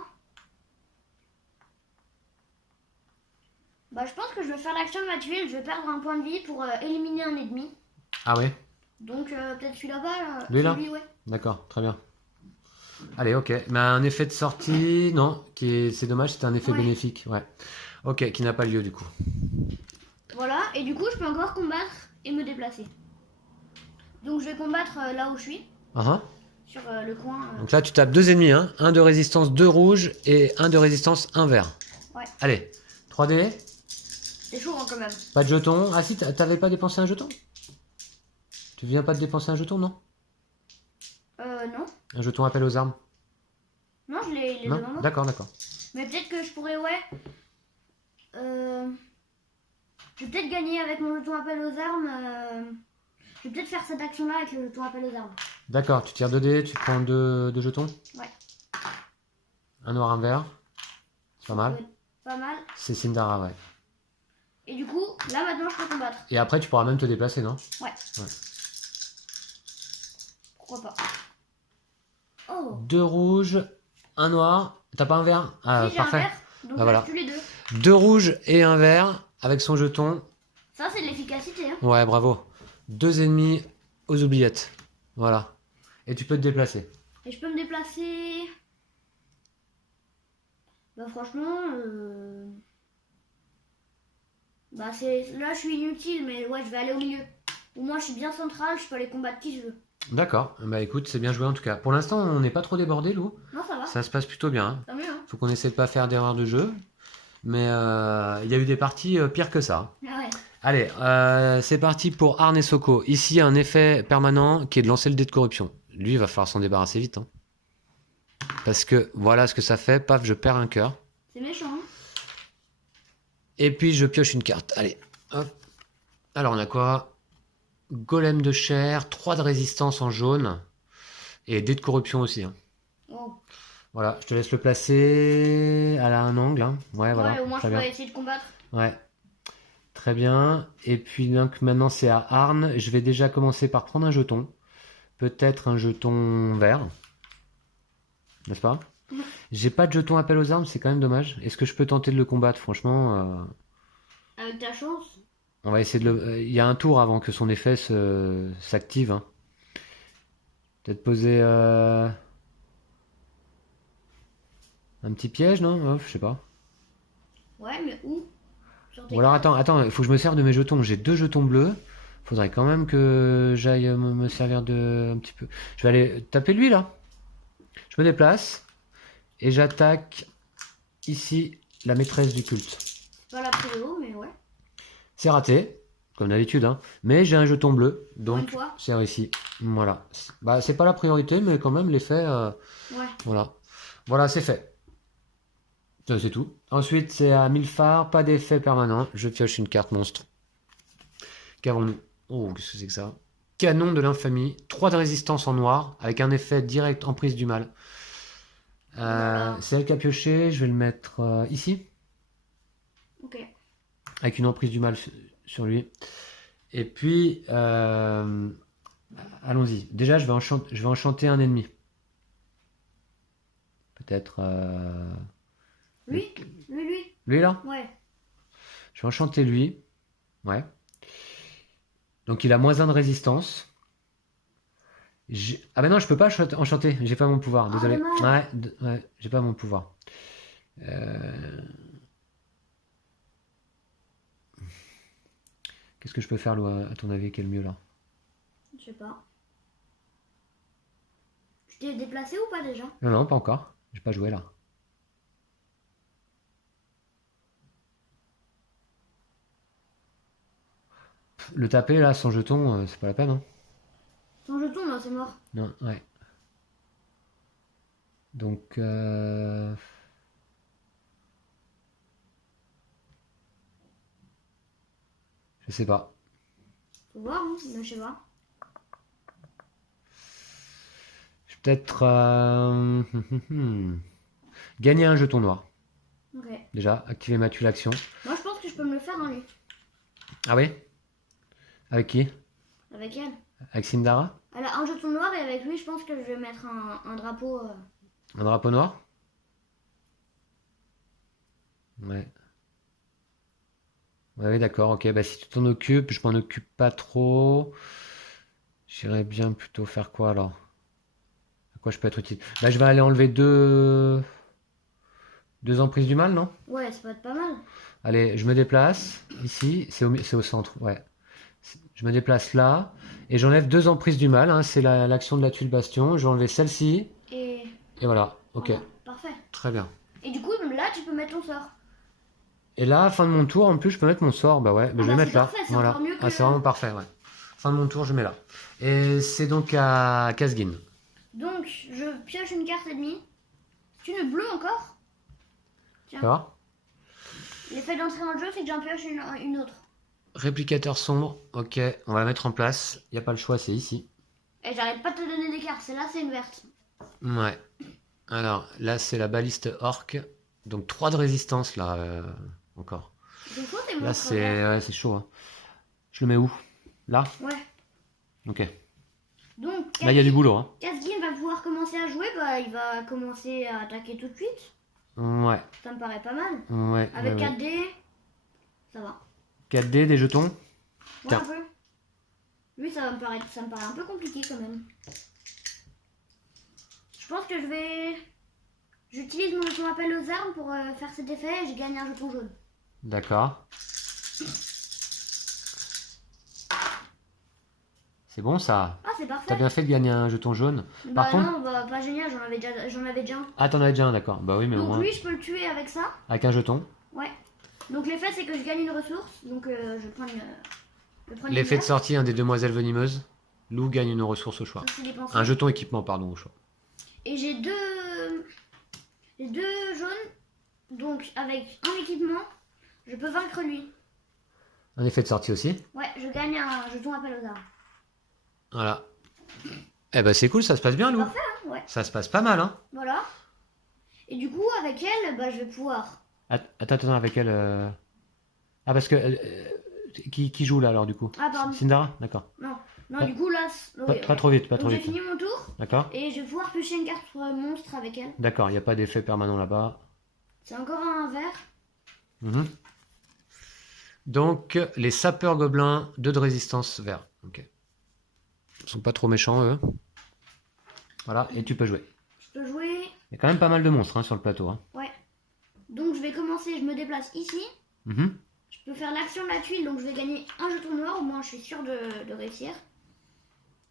Bah, je pense que je vais faire l'action de ma tuile. Je vais perdre un point de vie pour éliminer un ennemi. Ah ouais? Donc, peut-être celui là-bas. Lui, là? Celui, ouais. D'accord, très bien. Allez, ok. Mais un effet de sortie, non, c'est dommage, c'était un effet Ouais. bénéfique, ouais. Ok, qui n'a pas lieu du coup. Voilà. Et du coup, je peux encore combattre et me déplacer. Donc, je vais combattre là où je suis. Ah, Sur le coin. donc là, tu tapes 2 ennemis, hein. Un de résistance 2 rouge et un de résistance 1 vert. Ouais. Allez, 3D, C'est chaud hein, quand même. pas de jeton. Ah si, t'avais pas dépensé un jeton? Tu viens pas de dépenser un jeton, non? Non. Un jeton appel aux armes? Non, je les Non? demande. D'accord, d'accord. Mais peut-être que je pourrais, ouais. Je vais peut-être gagner avec mon jeton appel aux armes. Je vais peut-être faire cette action-là avec le jeton appel aux armes. D'accord, tu tires 2 dés, tu prends 2 jetons? Ouais. Un noir, un vert. C'est pas mal. Ouais, pas mal. C'est Sindara, ouais. Et du coup, là maintenant, je peux combattre. Et après, tu pourras même te déplacer, non? Ouais. Ouais. Pourquoi pas. Oh. 2 rouges, un noir. T'as pas un vert? Ah, Si, j'ai un parfait. vert, donc Bah, voilà. je tue les deux. 2 rouges et un vert avec son jeton. Ça, c'est de l'efficacité. Hein. Ouais, bravo. 2 ennemis aux oubliettes. Voilà. Et tu peux te déplacer. Et je peux me déplacer. Bah, franchement. Bah, là, je suis inutile, mais ouais, je vais aller au milieu. Au moins, je suis bien central, je peux aller combattre qui je veux. D'accord. Bah écoute, c'est bien joué en tout cas. Pour l'instant, on n'est pas trop débordé, Lou. Non, ça va. Ça se passe plutôt bien, hein. Tant mieux, hein. Faut qu'on essaie de pas faire d'erreur de jeu. Mais il y a eu des parties pires que ça. Ah ouais. Allez, c'est parti pour Arne et Soko. Ici, un effet permanent qui est de lancer le dé de corruption. Lui, il va falloir s'en débarrasser vite, hein. Parce que voilà ce que ça fait. Paf, je perds un cœur. C'est méchant. Hein. Et puis, je pioche une carte. Allez, hop. Alors, on a quoi? Golem de chair, 3 de résistance en jaune. Et dé de corruption aussi, hein. Oh. Voilà, je te laisse le placer à un angle, hein. Ouais, voilà. Ouais, au moins, je très bien. pourrais essayer de combattre. Ouais. Très bien. Et puis donc maintenant c'est à Arne. Je vais déjà commencer par prendre un jeton. Peut-être un jeton vert. N'est-ce pas? J'ai pas de jeton appel aux armes, c'est quand même dommage. Est-ce que je peux tenter de le combattre? Franchement, Avec ta chance. on va essayer de le... Il y a un tour avant que son effet s'active. Hein. Peut-être poser un petit piège, non? Je sais pas. Ouais, mais où? Sur tes Ou alors cartes. attends, il faut que je me serve de mes jetons. J'ai 2 jetons bleus. Faudrait quand même que j'aille me servir de un petit peu. Je vais aller taper lui là. Je me déplace et j'attaque ici la maîtresse du culte. C'est pas la préo, mais ouais. C'est raté, comme d'habitude, hein. Mais j'ai un jeton bleu, Pour une donc fois. c'est réussi. Voilà. Bah c'est pas la priorité, mais quand même l'effet, Ouais. voilà. Voilà, c'est fait. Ça, c'est tout. Ensuite, c'est à 1000 phares, pas d'effet permanent. Je pioche une carte monstre. Qu'avons-nous? Oh, qu'est-ce que c'est que ça? Canon de l'infamie, 3 de résistance en noir, avec un effet direct en prise du mal. Voilà. C'est elle qui a pioché, je vais le mettre ici, Ok. avec une emprise du mal sur lui. Et puis, allons-y. Déjà, je vais enchanter un ennemi. Peut-être Lui? Lui? lui là? Ouais. Je vais enchanter lui. Ouais. Donc il a -1 de résistance. Ah ben non, je peux pas enchanter, j'ai pas mon pouvoir, Oh, désolé. dommage. Ouais, ouais, j'ai pas mon pouvoir. Qu'est-ce que je peux faire, Lou, à ton avis, qui est le mieux là? Je sais pas. Tu t'es déplacé ou pas déjà? Non, non, pas encore. J'ai pas joué là. Le taper là, sans jeton, c'est pas la peine, hein. Ton jeton, non, c'est mort. Non, ouais. Donc, je sais pas. Faut voir, hein, mais je sais pas. Je vais peut-être gagner un jeton noir. Ok. Déjà, activer ma tuile action. Moi, je pense que je peux me le faire, hein, lui. Ah oui? Avec qui? Avec elle. Avec Sindara? Elle a un jeton noir et avec lui, je pense que je vais mettre un drapeau. Un drapeau noir? Ouais. Ouais, oui, d'accord, ok. Bah, si tu t'en occupes, je m'en occupe pas trop. J'irais bien plutôt faire quoi alors? À quoi je peux être utile? Bah, je vais aller enlever deux emprises du mal, non? Ouais, ça peut être pas mal. Allez, je me déplace ici, c'est au centre, ouais. Je me déplace là et j'enlève 2 emprises du mal, hein, c'est l'action de la tuile bastion. Je vais enlever celle-ci Et et voilà, ok, voilà, parfait. très bien. Et du coup, là, tu peux mettre ton sort. Et là, fin de mon tour, en plus, je peux mettre mon sort, bah ouais, bah, je vais bah, mettre c'est là, parfait, c'est voilà. encore mieux que- Ah, c'est vraiment parfait, ouais. Fin de mon tour, je mets là. Et c'est donc à Kazgin. Donc, je pioche une carte ennemie. C'est une bleue encore. Tiens. D'accord? L'effet d'entrée en jeu, c'est que j'en pioche une autre. Réplicateur sombre, ok, on va la mettre en place. Il n'y a pas le choix, c'est ici. Et j'arrête pas de te donner des cartes. Celle-là, c'est une verte. Ouais. Alors, là, c'est la baliste orc. Donc 3 de résistance, là, encore. C'est chaud, tes Là, monstres c'est verts. ouais, c'est chaud. Hein. Je le mets où? Là? Ouais. Ok. Donc, Là, il y a du boulot. Hein. Kazgin va pouvoir commencer à jouer. Bah, il va commencer à attaquer tout de suite. Ouais. Ça me paraît pas mal. Ouais. Avec ouais, 4D, ça va. 4D, des jetons. Ouais, Tiens. un peu. Lui, ça me paraît un peu compliqué quand même. Je pense que j'utilise mon jeton appel aux armes pour faire cet effet et je gagne un jeton jaune. D'accord. C'est bon ça. Ah, c'est parfait. T'as bien fait de gagner un jeton jaune. Bah Par contre. non, bah pas génial, j'en avais déjà un. Ah, t'en as déjà un, d'accord. Bah oui, mais au Donc moins. lui, je peux le tuer avec ça. Avec un jeton. Ouais. Donc l'effet, c'est que je gagne une ressource. Donc je prends une L'effet de verte. sortie, un des demoiselles venimeuses. Lou gagne une ressource au choix. Ça, c'est dépensé. Un jeton équipement, pardon, au choix. Et j'ai deux jaunes. Donc avec un équipement, je peux vaincre lui. Un effet de sortie aussi. Ouais, je gagne un jeton appel aux armes. Voilà. Eh ben c'est cool, ça se passe bien, Lou. Parfait, hein. Ouais. Ça se passe pas mal, hein. Voilà. Et du coup, avec elle, bah, je vais pouvoir. Attends, avec elle. Ah, parce que qui joue là alors du coup? Ah, pardon. Sindara? D'accord. Non, Pas- du coup, là. Pas trop vite, pas Donc, trop j'ai vite. fini mon tour. D'accord? Et je vais pouvoir piocher une carte monstre avec elle. D'accord, il n'y a pas d'effet permanent là-bas. C'est encore un vert. Mhm. Donc, les sapeurs gobelins, 2 de résistance vert. Ok. Ils sont pas trop méchants, eux. Voilà, et tu peux jouer. Je peux jouer. Il y a quand même pas mal de monstres hein, sur le plateau. Hein. Ouais. Donc, je vais commencer. Je me déplace ici. Mhm. Je peux faire l'action de la tuile. Donc, je vais gagner un jeton noir. Au moins, je suis sûr de réussir.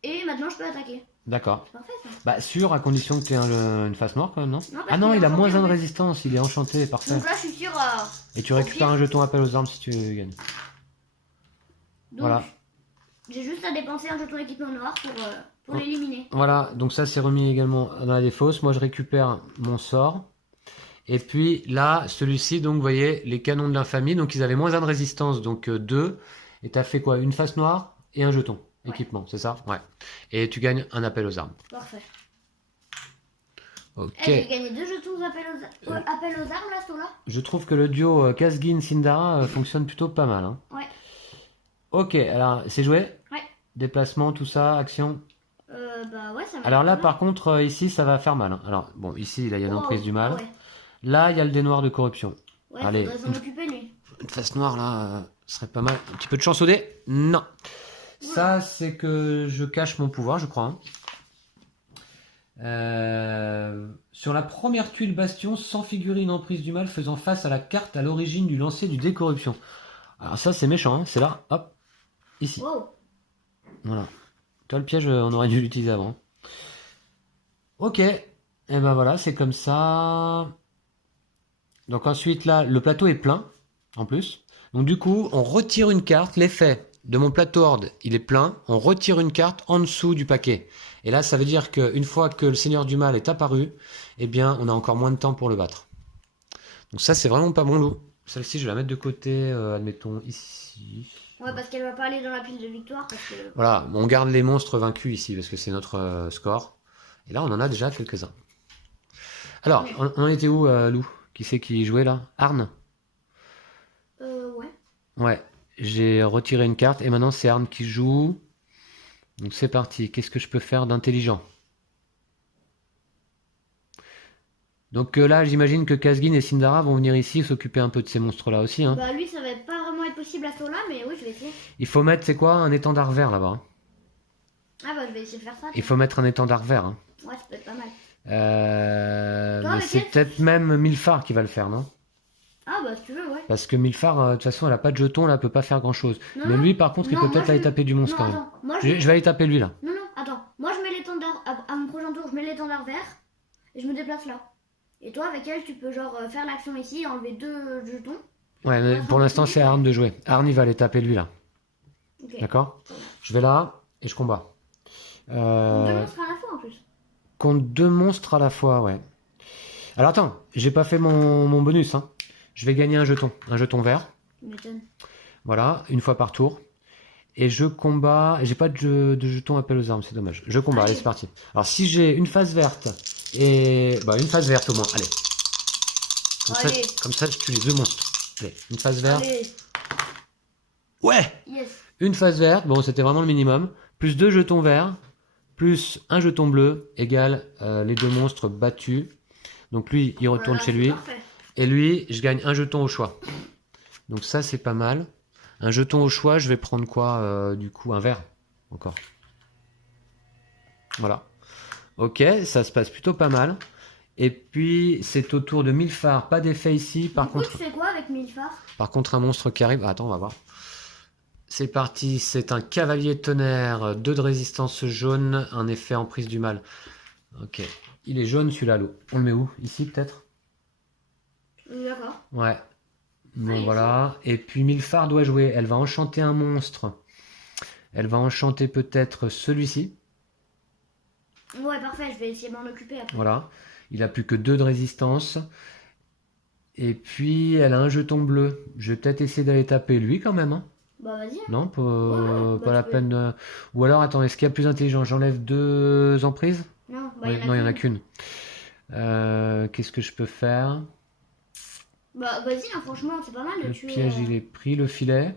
Et maintenant, je peux attaquer. D'accord. C'est parfait, ça. Bah, sûr, à condition que tu aies une face noire quand même, non? parce Ah non, qu'il est il a moins enchanté, 1 en de fait. résistance, il est enchanté, parfait. Donc là, je suis sûr. Et tu récupères un jeton appel aux armes si tu gagnes. Donc, Voilà. j'ai juste à dépenser un jeton équipement noir pour l'éliminer. Voilà, donc ça c'est remis également dans la défausse. Moi je récupère mon sort. Et puis là, celui-ci, donc vous voyez, les canons de l'infamie, donc ils avaient moins 1 de résistance, donc 2. Et tu as fait quoi? Une face noire et un jeton. Ouais. Équipement, c'est ça? Ouais. Et tu gagnes un appel aux armes. Parfait. Ok. J'ai gagné 2 jetons appel aux armes là, ce tour-là. Je trouve que le duo Kazgin-Sindara fonctionne plutôt pas mal. Hein. Ouais. Ok, alors c'est joué? Ouais. Déplacement, tout ça, action. Bah ouais, ça va. Alors là, être par contre, ici, ça va faire mal. Hein. Alors, bon, ici, là, il y a mal. l'emprise du mal. Ah ouais. Là, il y a le dé noir de corruption. Ouais, Allez. faudrait s'en occuper lui. Une face noire, là, serait pas mal. Un petit peu de chance au dé? Non. Ça, c'est que je cache mon pouvoir, je crois. Hein. Sur la première tuile bastion, sans figurer une emprise du mal faisant face à la carte à l'origine du lancer du dé corruption. Alors ça, c'est méchant. Hein. C'est là, hop, ici. Wow. Voilà. Toi, le piège, on aurait dû l'utiliser avant. Ok. Et ben voilà, c'est comme ça. Donc ensuite, là, le plateau est plein, en plus. Donc du coup, on retire une carte. L'effet de mon plateau horde, il est plein. On retire une carte en dessous du paquet. Et là, ça veut dire qu'une fois que le Seigneur du Mal est apparu, eh bien, on a encore moins de temps pour le battre. Donc ça, c'est vraiment pas bon loup. Celle-ci, je vais la mettre de côté, admettons, ici. Ouais, parce qu'elle va pas aller dans la pile de victoire. Parce que... Voilà, on garde les monstres vaincus ici, parce que c'est notre score. Et là, on en a déjà quelques-uns. Alors, Ouais. on en était où, Lou? Qui c'est qui jouait là? Arne? Ouais. Ouais, j'ai retiré une carte et maintenant c'est Arne qui joue. Donc c'est parti. Qu'est-ce que je peux faire d'intelligent? Donc là, j'imagine que Kazgin et Sindara vont venir ici s'occuper un peu de ces monstres-là aussi. Hein. Bah lui, ça va pas vraiment être possible à ce tour-là, mais oui, je vais essayer. Il faut mettre, c'est quoi, un étendard vert là-bas. Hein. Ah bah je vais essayer de faire ça. Il faut mettre un étendard vert. Hein. Ouais, ça peut être pas mal. Mais c'est peut-être même Milfar qui va le faire, non? Ah bah si tu veux, ouais. Parce que Milfar, de toute façon, elle a pas de jeton, là, elle peut pas faire grand-chose. Non, Mais non. lui, par contre, il Non, peut moi, peut-être je aller vais- taper du monstre Non, quand même. attends. Moi, Je vais aller taper lui, là. Non, attends. Moi, je mets l'étendard à mon prochain tour, je mets l'étendard vert et je me déplace là. Et toi, avec elle, tu peux genre faire l'action ici, enlever 2 jetons. Ouais, mais pour l'instant, c'est à Arne de jouer. Arne, il va aller taper lui, là. Ok. D'accord? Je vais là et je combats. Deux monstres à la fois en plus. Contre 2 monstres à la fois, ouais. Alors attends, j'ai pas fait mon bonus. Hein. Je vais gagner un jeton vert. Tu m'étonnes. Voilà, une fois par tour. Et je combats. J'ai pas de jeton appel aux armes, c'est dommage. Je combats, allez, c'est parti. Alors si j'ai une face verte et. Bah, une face verte au moins, allez. Allez. Comme ça, je tue les 2 monstres. Allez, une face verte. Allez, Ouais! yes. Une face verte, bon, c'était vraiment le minimum. Plus 2 jetons verts, plus un jeton bleu, égale les 2 monstres battus. Donc lui, il retourne Voilà, chez c'est lui. parfait. Et lui, je gagne un jeton au choix. Donc ça, c'est pas mal. Un jeton au choix, je vais prendre quoi du coup? Un vert, encore. Voilà. Ok, ça se passe plutôt pas mal. Et puis, c'est au tour de Milfar. Pas d'effet ici. Par Du coup, contre, tu fais quoi avec Milfar? un monstre qui arrive. Ah, attends, on va voir. C'est parti. C'est un cavalier tonnerre. 2 de résistance jaune. Un effet en prise du mal. Ok. Il est jaune celui-là, l'eau. On le met où? Ici, peut-être? D'accord. Ouais. Bon, Allez, voilà. Et puis Milfar doit jouer. Elle va enchanter un monstre. Elle va enchanter peut-être celui-ci. Ouais, parfait, je vais essayer de m'en occuper après. Voilà. Il a plus que 2 de résistance. Et puis, elle a un jeton bleu. Je vais peut-être essayer d'aller taper lui quand même. Hein. Bah vas-y. Non, pas, Ouais, pas bah, la tu peux. peine. Ou alors, attends, est-ce qu'il y a plus intelligent? J'enlève 2 emprises? Non, bah Ouais, non, il n'y en a qu'une. Qu'est-ce que je peux faire? Bah vas-y, hein, franchement, c'est pas mal de Le tuer. piège, il est pris. Le filet.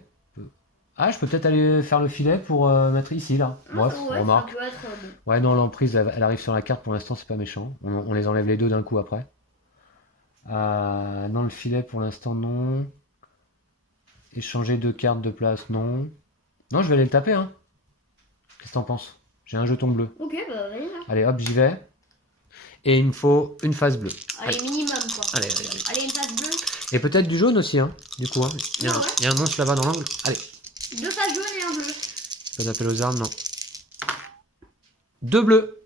Ah, je peux peut-être aller faire le filet pour mettre ici, là. Bref, Ouais, remarque. ça peut être bon. Ouais, non, l'emprise, elle arrive sur la carte, pour l'instant, c'est pas méchant. On les enlève les deux d'un coup après. Non, le filet, pour l'instant, non. Échanger deux cartes de place, non. Non, je vais aller le taper, hein. Qu'est-ce que t'en penses? J'ai un jeton bleu. Ok, bah vas-y. Là. Allez, hop, j'y vais. Et il me faut une face bleue. Allez, minimum quoi. Allez, allez, allez. Allez, une face bleue. Et peut-être du jaune aussi, hein, du coup. Hein. Ouais. Il y a un monstre là-bas dans l'angle. Allez, Deux faces jaunes et un bleu. pas d'appel aux armes, non. Deux bleus.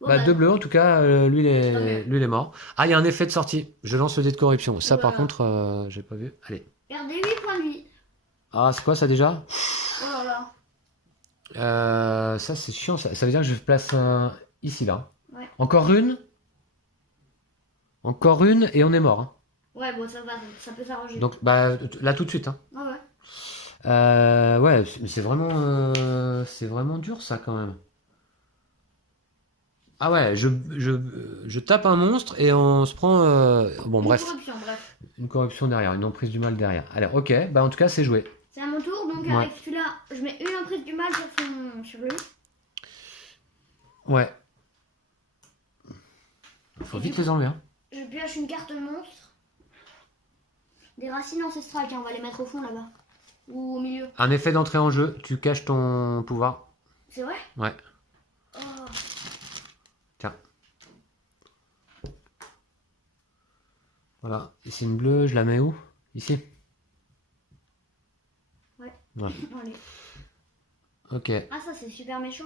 Bon, Bah, deux bleus, en tout cas, lui, il est mort. Ah, il y a un effet de sortie. Je lance le dé de corruption. Ça, par Voilà. contre, j'ai pas vu. Allez. Perdez 8 points de vie. Ah, c'est quoi ça déjà? Oh là là. Ça, c'est chiant. Ça veut dire que je place un ici, là. Ouais. Encore une. Encore une, et on est mort. Hein. Ouais, bon, ça va, ça peut s'arranger. Donc, bah, là, tout de suite. Hein. Ah ouais. Ouais, mais c'est vraiment dur, ça, quand même. Ah ouais, je tape un monstre et on se prend... Bon, Une bref, corruption, bref. une corruption derrière, une emprise du mal derrière. Allez, ok, bah en tout cas, c'est joué. C'est à mon tour, donc Ouais. avec celui-là, je mets une emprise du mal sur lui. Ouais. Faut vite les enlever, hein. Je pioche une carte monstre. Des racines ancestrales, tiens, on va les mettre au fond là-bas. Ou au milieu. Un effet d'entrée en jeu, tu caches ton pouvoir. C'est vrai? Ouais, Oh. tiens. Voilà, ici une bleue, je la mets où? Ici? Ouais. Ouais. Allez. Ok. Ah, ça c'est super méchant.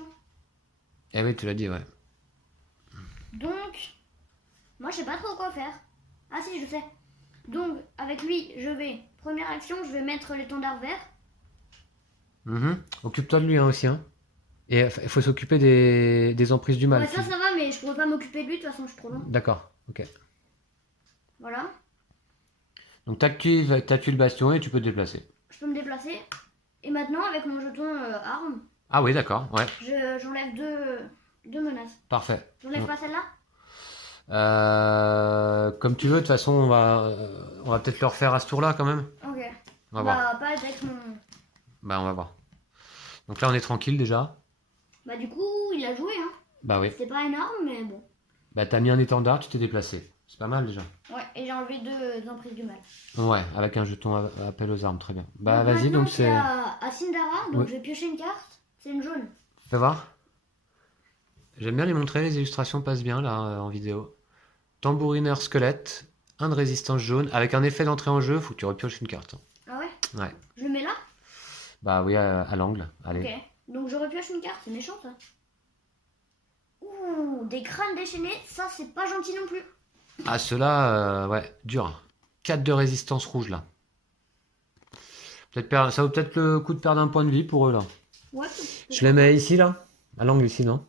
Eh oui, tu l'as dit, ouais. Donc, moi je sais pas trop quoi faire. Ah si, je sais. Donc, avec lui, je vais, première action, je vais mettre l'étendard vert. Mhm. Occupe-toi de lui, hein, aussi, hein. Et il faut s'occuper des emprises du mal. Ouais, ça va, mais je pourrais pas m'occuper de lui, de toute façon, je suis trop loin. D'accord, ok. Voilà. Donc t'actives le bastion et tu peux te déplacer. Je peux me déplacer. Et maintenant, avec mon jeton arme, Ah oui, d'accord, ouais, j'enlève deux menaces. parfait. J'enlève Ouais. pas celle-là? Comme tu veux, de toute façon, on va peut-être le refaire à ce tour-là quand même. Ok. On va voir. Bah, pas avec mon... Bah, on va voir. Donc là, on est tranquille déjà. Bah, du coup, il a joué, hein. Bah oui. C'était pas énorme, mais bon. Bah, t'as mis un étendard, tu t'es déplacé. C'est pas mal déjà. Ouais, et j'ai enlevé deux emprises du mal. Ouais, avec un jeton appel aux armes, très bien. Bah, vas-y, maintenant, donc c'est. à Sindara, donc Oui. je vais piocher une carte. C'est une jaune. Fais voir. J'aime bien les montrer, les illustrations passent bien là en vidéo. Tambourineur squelette, un de résistance jaune. Avec un effet d'entrée en jeu, faut que tu repioches une carte. Ah ouais? Ouais. Je le mets là? Bah oui, à l'angle. Allez. Ok. Donc je repioche une carte, c'est méchant ça. Ouh, des crânes déchaînés, ça c'est pas gentil non plus. Ah, ceux-là, ouais, dur. 4 de résistance rouge là. Ça vaut peut-être le coup de perdre un point de vie pour eux là. Ouais. Je les mets ici là. À l'angle ici, non?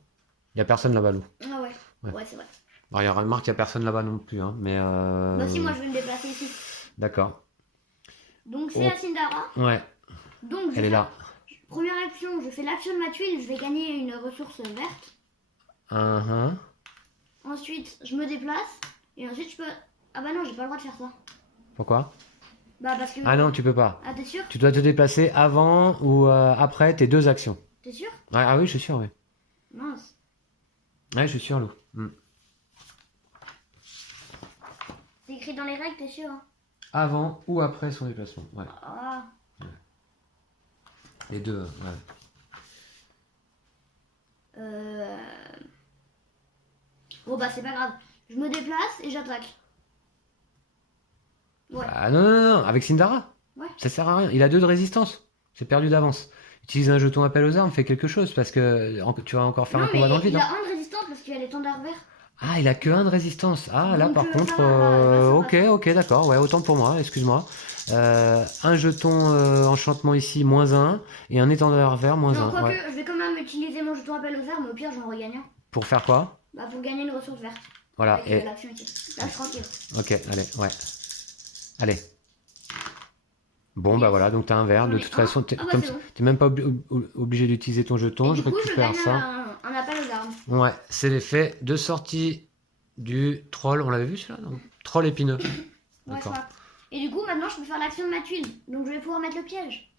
Il y a personne là-bas, Lou. Ah ouais. Ouais. Ouais, c'est vrai. Bon, il y a remarque, il y a personne là-bas non plus, hein. Mais Bah si, moi je vais me déplacer ici. D'accord. Donc c'est à Sindara. Ouais, Donc je elle est fais- là. Première action, je fais l'action de ma tuile, je vais gagner une ressource verte. Uh-huh. Ensuite, je me déplace. Et ensuite, je peux... Ah bah non, j'ai pas le droit de faire ça. Pourquoi? Bah parce que... Ah non, tu peux pas. Ah, t'es sûr? Tu dois te déplacer avant ou après tes deux actions. T'es sûr? Ouais, ah oui, je suis sûr, oui. Mince. Ouais, je suis sûr, Lou. Hmm. C'est écrit dans les règles, t'es sûr? Hein? Avant ou après son déplacement. Ouais, Ah. les deux, ouais. Bon bah c'est pas grave. Je me déplace et j'attaque. Ouais. Ah non, non, non, avec Sindara. Ouais. Ça sert à rien. Il a 2 de résistance. C'est perdu d'avance. Utilise un jeton appel aux armes, fais quelque chose parce que tu vas encore faire Non un combat mais dans le vide. il Hein. a un de résistance parce qu'il y a l'étendard vert. Ah, il a que 1 de résistance. Ah, là, Donc, par ça contre, va, ça ok, passe. ok, d'accord. Ouais, autant pour moi, excuse-moi. Un jeton enchantement ici, -1, et un étendard vert, -1. Non, quoique, Ouais. je vais quand même utiliser mon jeton appel aux armes, au pire j'en regagne un. Pour faire quoi? Bah pour gagner une ressource verte. Voilà, Avec et... l'action ici. Là je suis tranquille. Ok, allez, ouais. Allez. Bon, bah voilà, donc t'as un vert. J'en De ai toute un. façon, Ah bah, c'est bon. t'es même pas obligé d'utiliser ton jeton. Et Je du coup je récupère gagne ça. un appel aux armes. Ouais, c'est l'effet de sortie du troll. On l'avait vu celui-là, non? Troll épineux. Ouais, D'accord. ça va. Et du coup maintenant je peux faire l'action de ma tuile. Donc je vais pouvoir mettre le piège.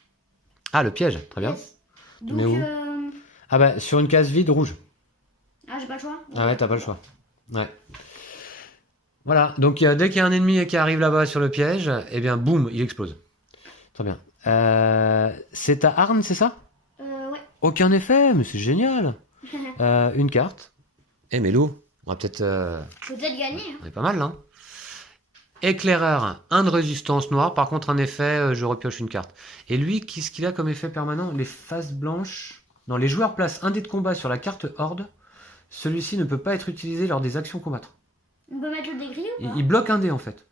Ah, le piège, très bien. Yes. Tu mets Donc, où? Ah bah, sur une case vide rouge. ah, j'ai pas le choix. Ah ouais, t'as pas le choix. Ouais. Voilà, donc dès qu'il y a un ennemi qui arrive là-bas sur le piège, eh bien, boum, il explose. Très bien. C'est ta arme, c'est ça? Ouais. Aucun effet, mais c'est génial. Une carte. Eh, mais Lou, on va peut-être... Peut-être gagner. Hein. on est pas mal, là. Éclaireur, 1 de résistance noire. Par contre, un effet, je repioche une carte. Et lui, qu'est-ce qu'il a comme effet permanent? Les faces blanches. Non, les joueurs placent un dé de combat sur la carte Horde. Celui-ci ne peut pas être utilisé lors des actions combattre. On peut mettre le dé gris ou pas? Il bloque un dé, en fait.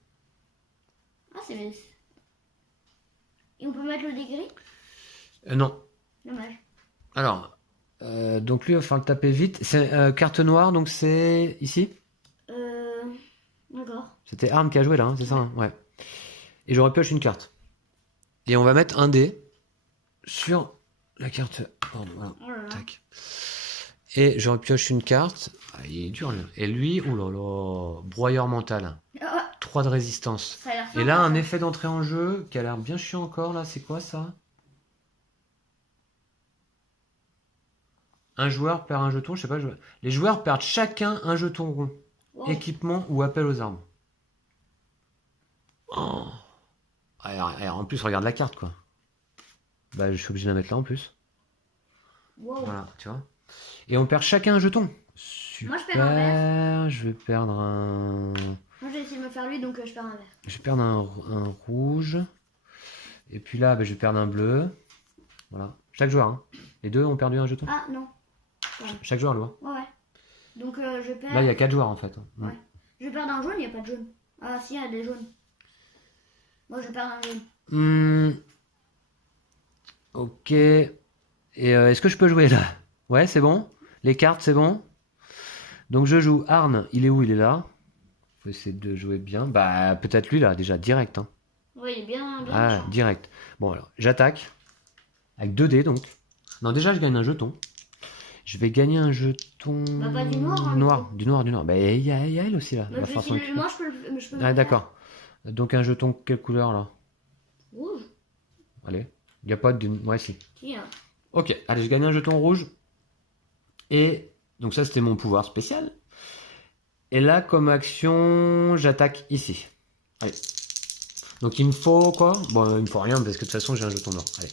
Ah, c'est bien. Et on peut mettre le dé gris? Non. Dommage. Alors, donc lui, il va falloir le taper vite. C'est carte noire, donc c'est ici. D'accord. C'était Arm qui a joué là, hein, c'est ça, hein? Ouais. Et je repioche une carte. Et on va mettre un dé sur la carte Horde. Voilà. Oh là là. Tac. Et je repioche une carte. Ah, il est dur, là. Et lui, oh là là, broyeur mental. Ah, 3 de résistance. ça a l'air Et sympa, là, un ça. effet d'entrée en jeu qui a l'air bien chiant encore, là. C'est quoi ça? Un joueur perd un jeton, je sais pas. Les joueurs perdent chacun un jeton rond. Wow. Équipement ou appel aux armes. Oh. Alors, en plus, regarde la carte, quoi. Bah, je suis obligé de la mettre là en plus. Wow. Voilà, tu vois. Et on perd chacun un jeton. Super. Moi, je perds un vert. Je vais perdre un. Moi, j'ai essayé de me faire lui, donc je perds un vert. Je vais perdre un rouge. Et puis là, bah, je vais perdre un bleu. Voilà. Chaque joueur, hein. Les deux ont perdu un jeton. Ah, non. Chaque joueur, le voit. Ouais, ouais. Donc, je perds... Là, il y a 4 joueurs en fait. Ouais. Je vais perdre un jaune, il n'y a pas de jaune. Ah, si, il y a des jaunes. Moi, je perds un jaune. Ok. Et est-ce que je peux jouer là? Ouais, c'est bon. Les cartes, c'est bon. Donc je joue Arn. Il est où? Il est là. Faut essayer de jouer bien. Bah, peut-être lui là, déjà, direct. Hein. Oui, il est bien Ah, méchant. direct. Bon, alors, j'attaque. Avec 2 dés donc. Non, déjà, je gagne un jeton. Je vais gagner un jeton. Bah, pas du noir, hein, Noir, du noir, du noir. Bah, il y a elle aussi là. Bah, Va je vais falloir s'en essayer de- occuper. Moi, je peux le Ah, faire. d'accord. Donc un jeton, quelle couleur là? Rouge. Allez. Il n'y a pas de. Ouais, si. Si, hein. Ok, allez, je gagne un jeton rouge. Et donc ça, c'était mon pouvoir spécial. Et là, comme action, j'attaque ici. Allez. Donc il me faut quoi? Bon, il me faut rien parce que de toute façon, j'ai un jeton noir. Allez.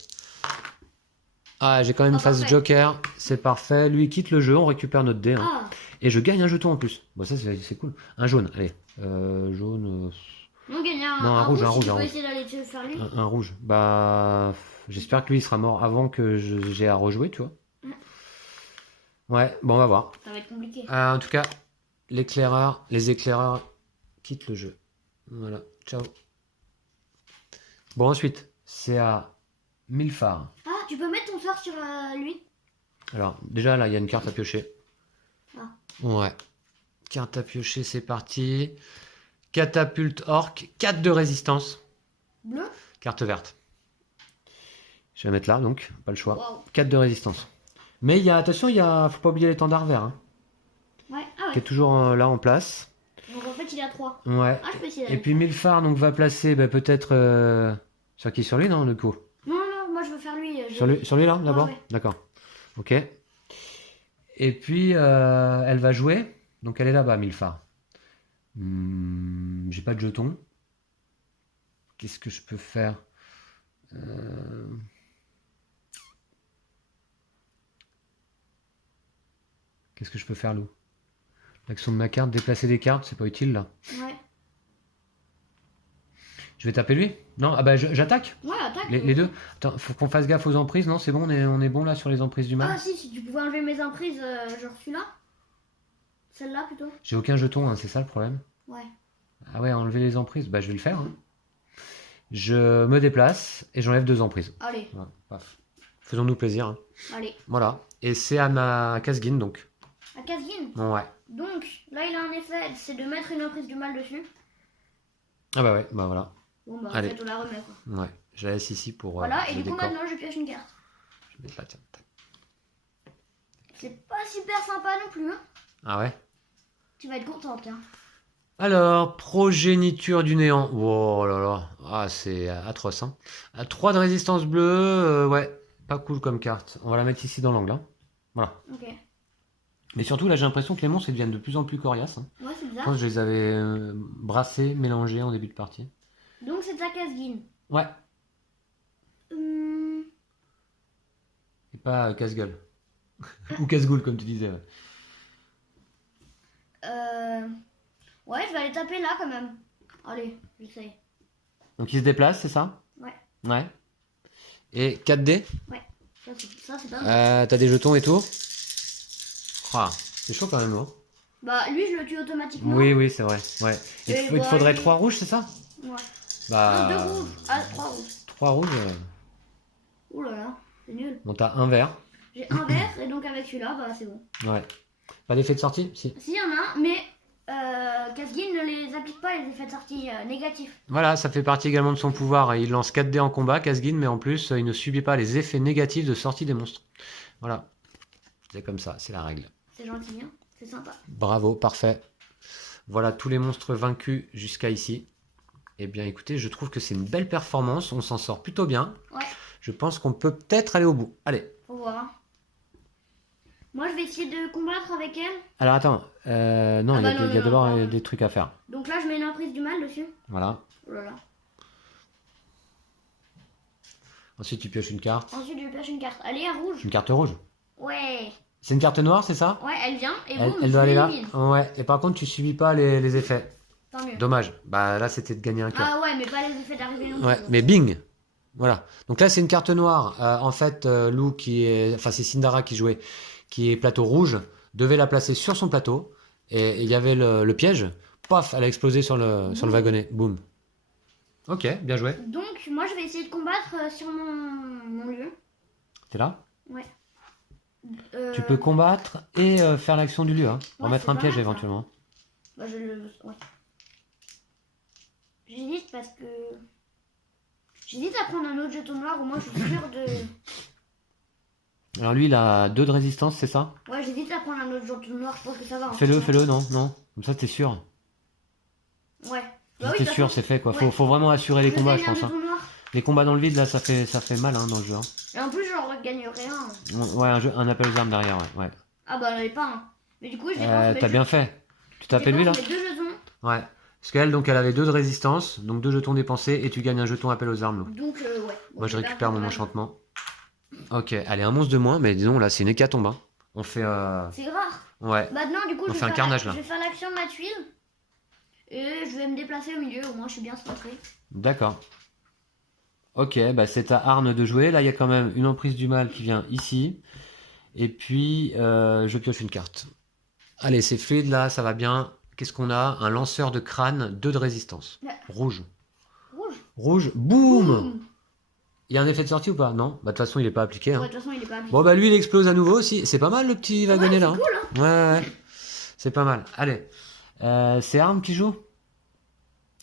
Ah, j'ai quand même une phase parfait. joker. C'est parfait. Lui, il quitte le jeu, on récupère notre dé. Hein. Ah, Et je gagne un jeton en plus. Bon, ça, c'est cool. Un jaune, allez. Jaune. on gagne un, Non, un rouge, un si rouge, tu un peux rouge. essayer d'aller te faire lui. Un rouge. Bah. J'espère que lui, il sera mort avant que j'ai à rejouer, tu vois. Ouais, bon, on va voir. Ça va être compliqué. En tout cas, les éclaireurs quittent le jeu. Voilà, ciao. Bon, ensuite, c'est à Milfar. Ah, tu peux mettre ton sort sur lui. Alors, déjà, là, il y a une carte à piocher. Ah. Ouais. Carte à piocher, c'est parti. Catapulte orc, 4 de résistance. Bleu. Carte verte. Je vais mettre là, donc, pas le choix. Wow. 4 de résistance. Mais attention, faut pas oublier l'étendard vert, hein, Ouais, ah qui est ouais. toujours là en place. Donc en fait, il a 3. Ouais. Ah, je peux essayer Et d'aller. puis Milfar donc va placer peut-être sur qui? Sur lui, non, le coup. Non, non, moi je veux faire lui. Sur lui là, d'abord. ouais. D'accord. Ok. Et puis elle va jouer. Donc elle est là-bas, Milfar. J'ai pas de jeton. Qu'est-ce que je peux faire? Qu'est-ce que je peux faire, Lou? L'action de ma carte, déplacer des cartes, c'est pas utile là. Ouais. Je vais taper lui? Non, ah bah j'attaque. Ouais, attaque. Les deux. Attends, faut qu'on fasse gaffe aux emprises, non? C'est bon, on est bon là sur les emprises du mal. Ah, si tu pouvais enlever mes emprises, genre celui-là. Celle-là plutôt. J'ai aucun jeton, hein, c'est ça le problème. Ouais. Ah ouais, enlever les emprises, bah je vais le faire. Hein. Je me déplace et j'enlève 2 emprises. Allez, Voilà, paf. Faisons-nous plaisir. Hein. allez. Voilà. Et c'est à ma Casguin donc. À Casguin. Ouais. Donc, là, il a un effet, c'est de mettre une emprise du mal dessus. Ah bah ouais, bah voilà. Bon, bah, en Allez. fait, on la remet, quoi. Ouais. Je la laisse ici pour Voilà, et le du coup, décor. maintenant, je pioche une carte. Je vais mettre là, tiens. Tac. C'est pas super sympa non plus, hein. Ah ouais. Tu vas être contente, hein. Alors, progéniture du néant. Oh là là. Ah, c'est atroce. Hein. À 3 de résistance bleue, ouais. Pas cool comme carte. On va la mettre ici dans l'angle. Hein. Voilà. Ok. Mais surtout, là, j'ai l'impression que les monstres ils deviennent de plus en plus coriaces. Hein. Ouais, c'est Je bizarre. pense que je les avais brassés, mélangés en début de partie. Donc c'est ta Casguine. Ouais. Hum, Et pas casse-gueule. Ou casse-goule, comme tu disais. Ouais. Ouais, je vais aller taper là quand même. Allez, j'essaye. Donc, il se déplace, c'est ça? Ouais. Ouais. Et 4D? Ouais. Ça c'est pas mal. T'as des jetons et tout? Ah, c'est chaud quand même, hein? Bah lui je le tue automatiquement. Oui, oui, c'est vrai. Ouais. Et Il te bah, faudrait lui- 3 rouges, c'est ça? Ouais. Bah. Non, 2 rouges. Ah, 3 rouges. 3 rouges. Ouh là là, c'est nul. Bon, t'as un vert. J'ai un vert et donc avec celui-là, bah c'est bon. Ouais. Pas d'effet de sortie? Si. Si, il y en a un, mais Casguine ne les applique pas les effets de sortie négatifs. Voilà, ça fait partie également de son pouvoir. Il lance 4D en combat, Casguin, mais en plus, il ne subit pas les effets négatifs de sortie des monstres. Voilà. C'est comme ça, c'est la règle. C'est gentil, hein. C'est sympa. Bravo, parfait. Voilà tous les monstres vaincus jusqu'à ici. Eh bien, écoutez, je trouve que c'est une belle performance. On s'en sort plutôt bien. Ouais, Je pense qu'on peut peut-être aller au bout. Allez. faut voir. Moi je vais essayer de combattre avec elle. Alors, attends. Non, Ah bah il non, y a non, d'abord non. des trucs à faire. Donc là je mets une emprise du mal dessus. Voilà. Oh là là. Ensuite, tu pioches une carte. Ensuite je pioche une carte. Allez, un rouge. Une carte rouge. Ouais. C'est une carte noire, c'est ça? Ouais, elle vient et Elle, boum, elle doit je aller là. l'élimine. Ouais. Et par contre, tu subis pas les effets. Tant mieux. Dommage. Bah là, c'était de gagner un cœur. Ah ouais, mais pas les effets d'arrivée non Ouais, plus. mais bing. Voilà. Donc là, c'est une carte noire. En fait, Lou qui est, enfin c'est Sindara qui jouait, qui est plateau rouge, devait la placer sur son plateau et il y avait le piège. Paf, elle a explosé sur le wagonnet. Boum. Ok, bien joué. Donc moi je vais essayer de combattre sur mon lieu. T'es là? Ouais. Tu peux combattre et faire l'action du lieu. Hein. Ouais, Remettre c'est un pas piège mal, ça. éventuellement. Bah je le. Ouais. J'hésite parce que. J'hésite à prendre un autre jeton noir, au moins je suis sûre de. Alors lui, il a 2 de résistance, c'est ça? Ouais, j'hésite à prendre un autre jeton noir, je pense que ça va. en Fais-le, fait. fais-le, non, non. Comme ça, t'es sûr. Ouais. Si Bah oui, t'es de toute sûr, façon, c'est fait quoi. Ouais. Faut vraiment assurer les je combats, gagne je un pense. Hein. jeton noir. Les combats dans le vide, là, ça fait mal hein, dans le jeu. Hein. Et en plus, j'en regagne rien. Ouais, un appel aux armes derrière, ouais. Ouais. Ah bah, j'en ai pas un. Mais du coup, je dépense. T'as bien fait. Tu t'appelles lui là? mes 2 jetons. Ouais. Parce qu'elle, donc, elle avait 2 de résistance, donc 2 jetons dépensés, et tu gagnes un jeton appel aux armes. Lou. Donc, ouais. Bon, Moi, je vais récupère perdre mon quand même. enchantement. Ok, allez, un monstre de moins, mais disons, là, c'est une hécatombe. Hein. On fait. C'est rare. Ouais. Maintenant, du coup, On je fait un vais, carnage, là. je vais faire l'action de la tuile. Et je vais me déplacer au milieu, au moins je suis bien centré. D'accord. Ok, bah, c'est à Arne de jouer. Là, il y a quand même une emprise du mal qui vient ici. Et puis, je pioche une carte. Allez, c'est fluide là, ça va bien. Qu'est-ce qu'on a? Un lanceur de crâne, 2 de résistance. Ouais. Rouge. Rouge. Rouge, boum! Boum. Il y a un effet de sortie ou pas? Non? Bah, de toute façon, il est pas appliqué. Hein. Ouais, de toute façon, il est pas appliqué. Bon, bah, lui, il explose à nouveau aussi. C'est pas mal le petit wagonnet Ouais, là. c'est Hein. cool, hein. Ouais, ouais. C'est pas mal. Allez. C'est Arne qui joue?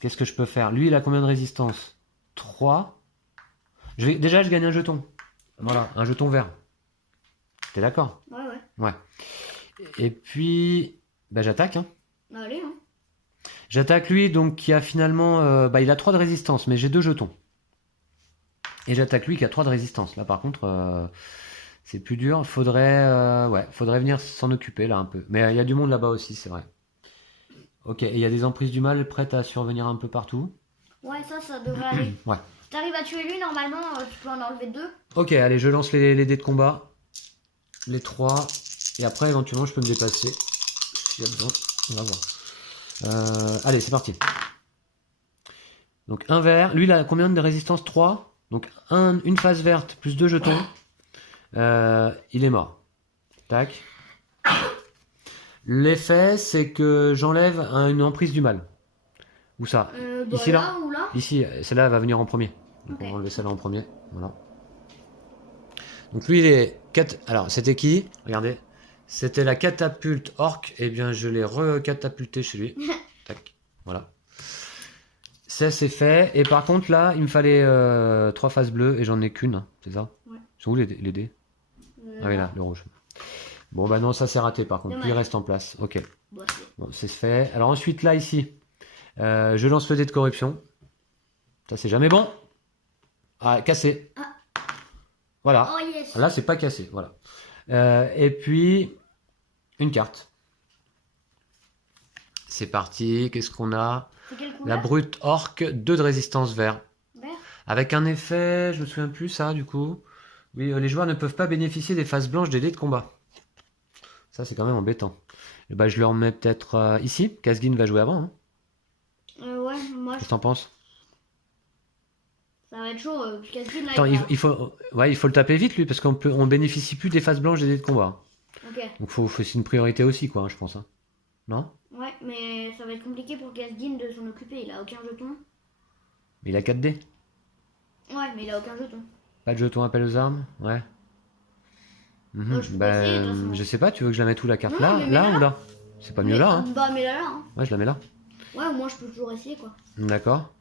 Qu'est-ce que je peux faire? Lui, il a combien de résistance? 3. Déjà, je gagne un jeton. Voilà, un jeton vert. T'es d'accord? Ouais, ouais. Ouais. Et puis, bah, j'attaque. Hein. Allez, hein. J'attaque lui, donc qui a finalement. Il a 3 de résistance, mais j'ai 2 jetons. Et j'attaque lui qui a 3 de résistance. Là, par contre, c'est plus dur. Faudrait venir s'en occuper là un peu. Mais il y a du monde là-bas aussi, c'est vrai. Ok, et il y a des emprises du mal prêtes à survenir un peu partout. Ouais, ça devrait aller. Ouais. Si t'arrives à tuer lui, normalement, tu peux en enlever 2. Ok, allez, je lance les dés de combat. Les 3. Et après, éventuellement, je peux me déplacer. S'il y a besoin. On va voir. Allez, c'est parti. Donc, un vert. Lui, il a combien de résistance? 3. Donc, une phase verte plus 2 jetons. Il est mort. Tac. L'effet, c'est que j'enlève une emprise du mal. Où ça? Bah, Ici, là ou là. Ici, celle-là va venir en premier. Donc, Ok. on va enlever celle-là en premier. Voilà. Donc, lui, il est 4. Alors, c'était qui? Regardez. C'était la catapulte orc. Eh bien, je l'ai recatapulté chez lui. Tac. Voilà. Ça, c'est fait. Et par contre, là, il me fallait 3 faces bleues et j'en ai qu'une. Hein, c'est ça? Ouais. Ils sont où les dés? Ah oui, là, le rouge. Bon, bah non, ça c'est raté par contre. Dommage. Lui, il reste en place. Ok. Bah, Bon, c'est fait. Alors ensuite, là, ici, je lance le dé de corruption. Ça, c'est jamais bon. Ah, cassé. Ah. Voilà. oh yes. Là, c'est pas cassé, voilà. Et puis, une carte. C'est parti, qu'est-ce qu'on a? C'est quelle La couleur? brute orque, 2 de résistance vert. Vert. Avec un effet, je me souviens plus ça du coup. Oui, les joueurs ne peuvent pas bénéficier des faces blanches des dés de combat. Ça, c'est quand même embêtant. Et bah, je le remets peut-être ici. Kazgin va jouer avant. Hein. Ouais, moi, Qu'est-ce que t'en penses? ça va être chaud. Casvin, là, Attends, il va- il faut le taper vite lui parce on bénéficie plus des faces blanches des dés de combat. Ok. Donc c'est une priorité aussi quoi, hein, je pense. Hein. Non? Ouais, mais ça va être compliqué pour Casvin de s'en occuper. Il a aucun jeton. Il a 4 dés. Ouais, mais il a aucun jeton. Pas de jeton appel aux armes? Ouais. Mhm. Je peux essayer, de toute façon. Je sais pas, tu veux que je la mette où la carte? Non, Là, mais là mets-la. ou là? C'est pas mieux là, hein? Bah, mais là, hein. Ouais, je la mets là. Ouais, moi, je peux toujours essayer, quoi. D'accord.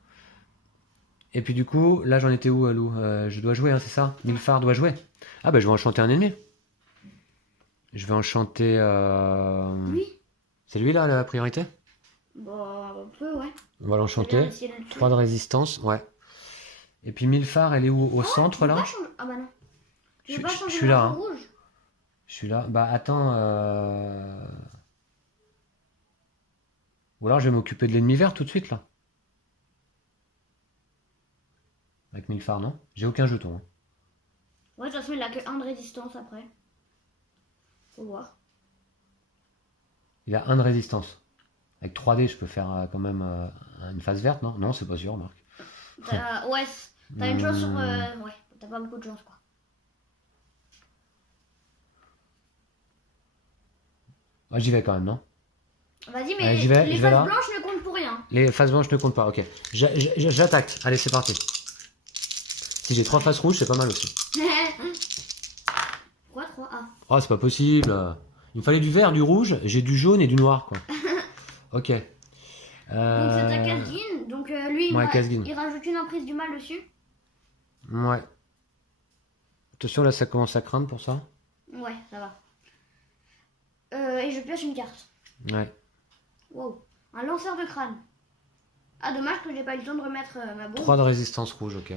Et puis du coup, là j'en étais où, Lou? Je dois jouer, hein, c'est ça? Milfar doit jouer. Ah bah je vais enchanter un ennemi. Je vais enchanter... Lui? C'est lui là, la priorité? Bah, un peu, ouais. On va l'enchanter. Je vais bien essayer de le tuer. 3 de résistance, ouais. Et puis Milfar, elle est où? Au centre Tu peux là? pas changer- Ah bah non. Tu Je- veux pas je changer suis le là, drapeau hein. rouge? Je suis là. Bah attends... Ou alors je vais m'occuper de l'ennemi vert tout de suite là. Avec Milfar, non? J'ai aucun jeton. Hein. Ouais, de toute façon, il a que 1 de résistance après. Faut voir. Il a 1 de résistance. Avec 3D, je peux faire quand même une phase verte, non? Non, c'est pas sûr, Marc. Ouais, t'as une chance sur. Ouais, t'as pas beaucoup de chance, quoi. Ah, j'y vais quand même, non? Vas-y, mais Allez, j'y vais, les je vais faces là. blanches ne comptent pour rien. Les faces blanches ne comptent pas, ok. J'attaque. Allez, c'est parti. Si j'ai 3 faces rouges, c'est pas mal aussi. Pourquoi 3 A? Oh, c'est pas possible. Il me fallait du vert, du rouge, j'ai du jaune et du noir, quoi. Ok. Donc c'est ta Casgin. Donc lui, Ouais, Kazgin. il rajoute une emprise du mal dessus. Ouais. Attention, là, ça commence à craindre pour ça. Ouais, ça va. Et je pioche une carte. Ouais. Wow. Un lanceur de crâne. Ah, dommage que j'ai pas eu le temps de remettre ma bombe. 3 de résistance rouge, ok.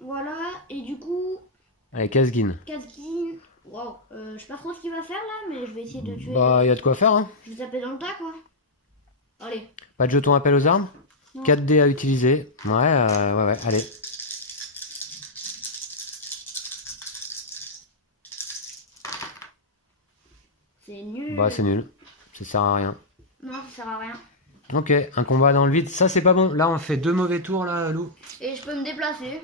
Voilà, et du coup, Allez, Kazgin. Casgin. Wow. Je sais pas trop ce qu'il va faire là, mais je vais essayer de tuer. Bah, il y a de quoi faire, hein. Je vais taper dans le tas, quoi. Allez. Pas de jeton appel aux armes? Non. 4 dés à utiliser. Ouais, ouais, allez. C'est nul. Bah, c'est nul. Ça sert à rien. Non, ça sert à rien. Ok, un combat dans le vide. Ça, c'est pas bon. Là, on fait 2 mauvais tours, là, Lou. Et je peux me déplacer.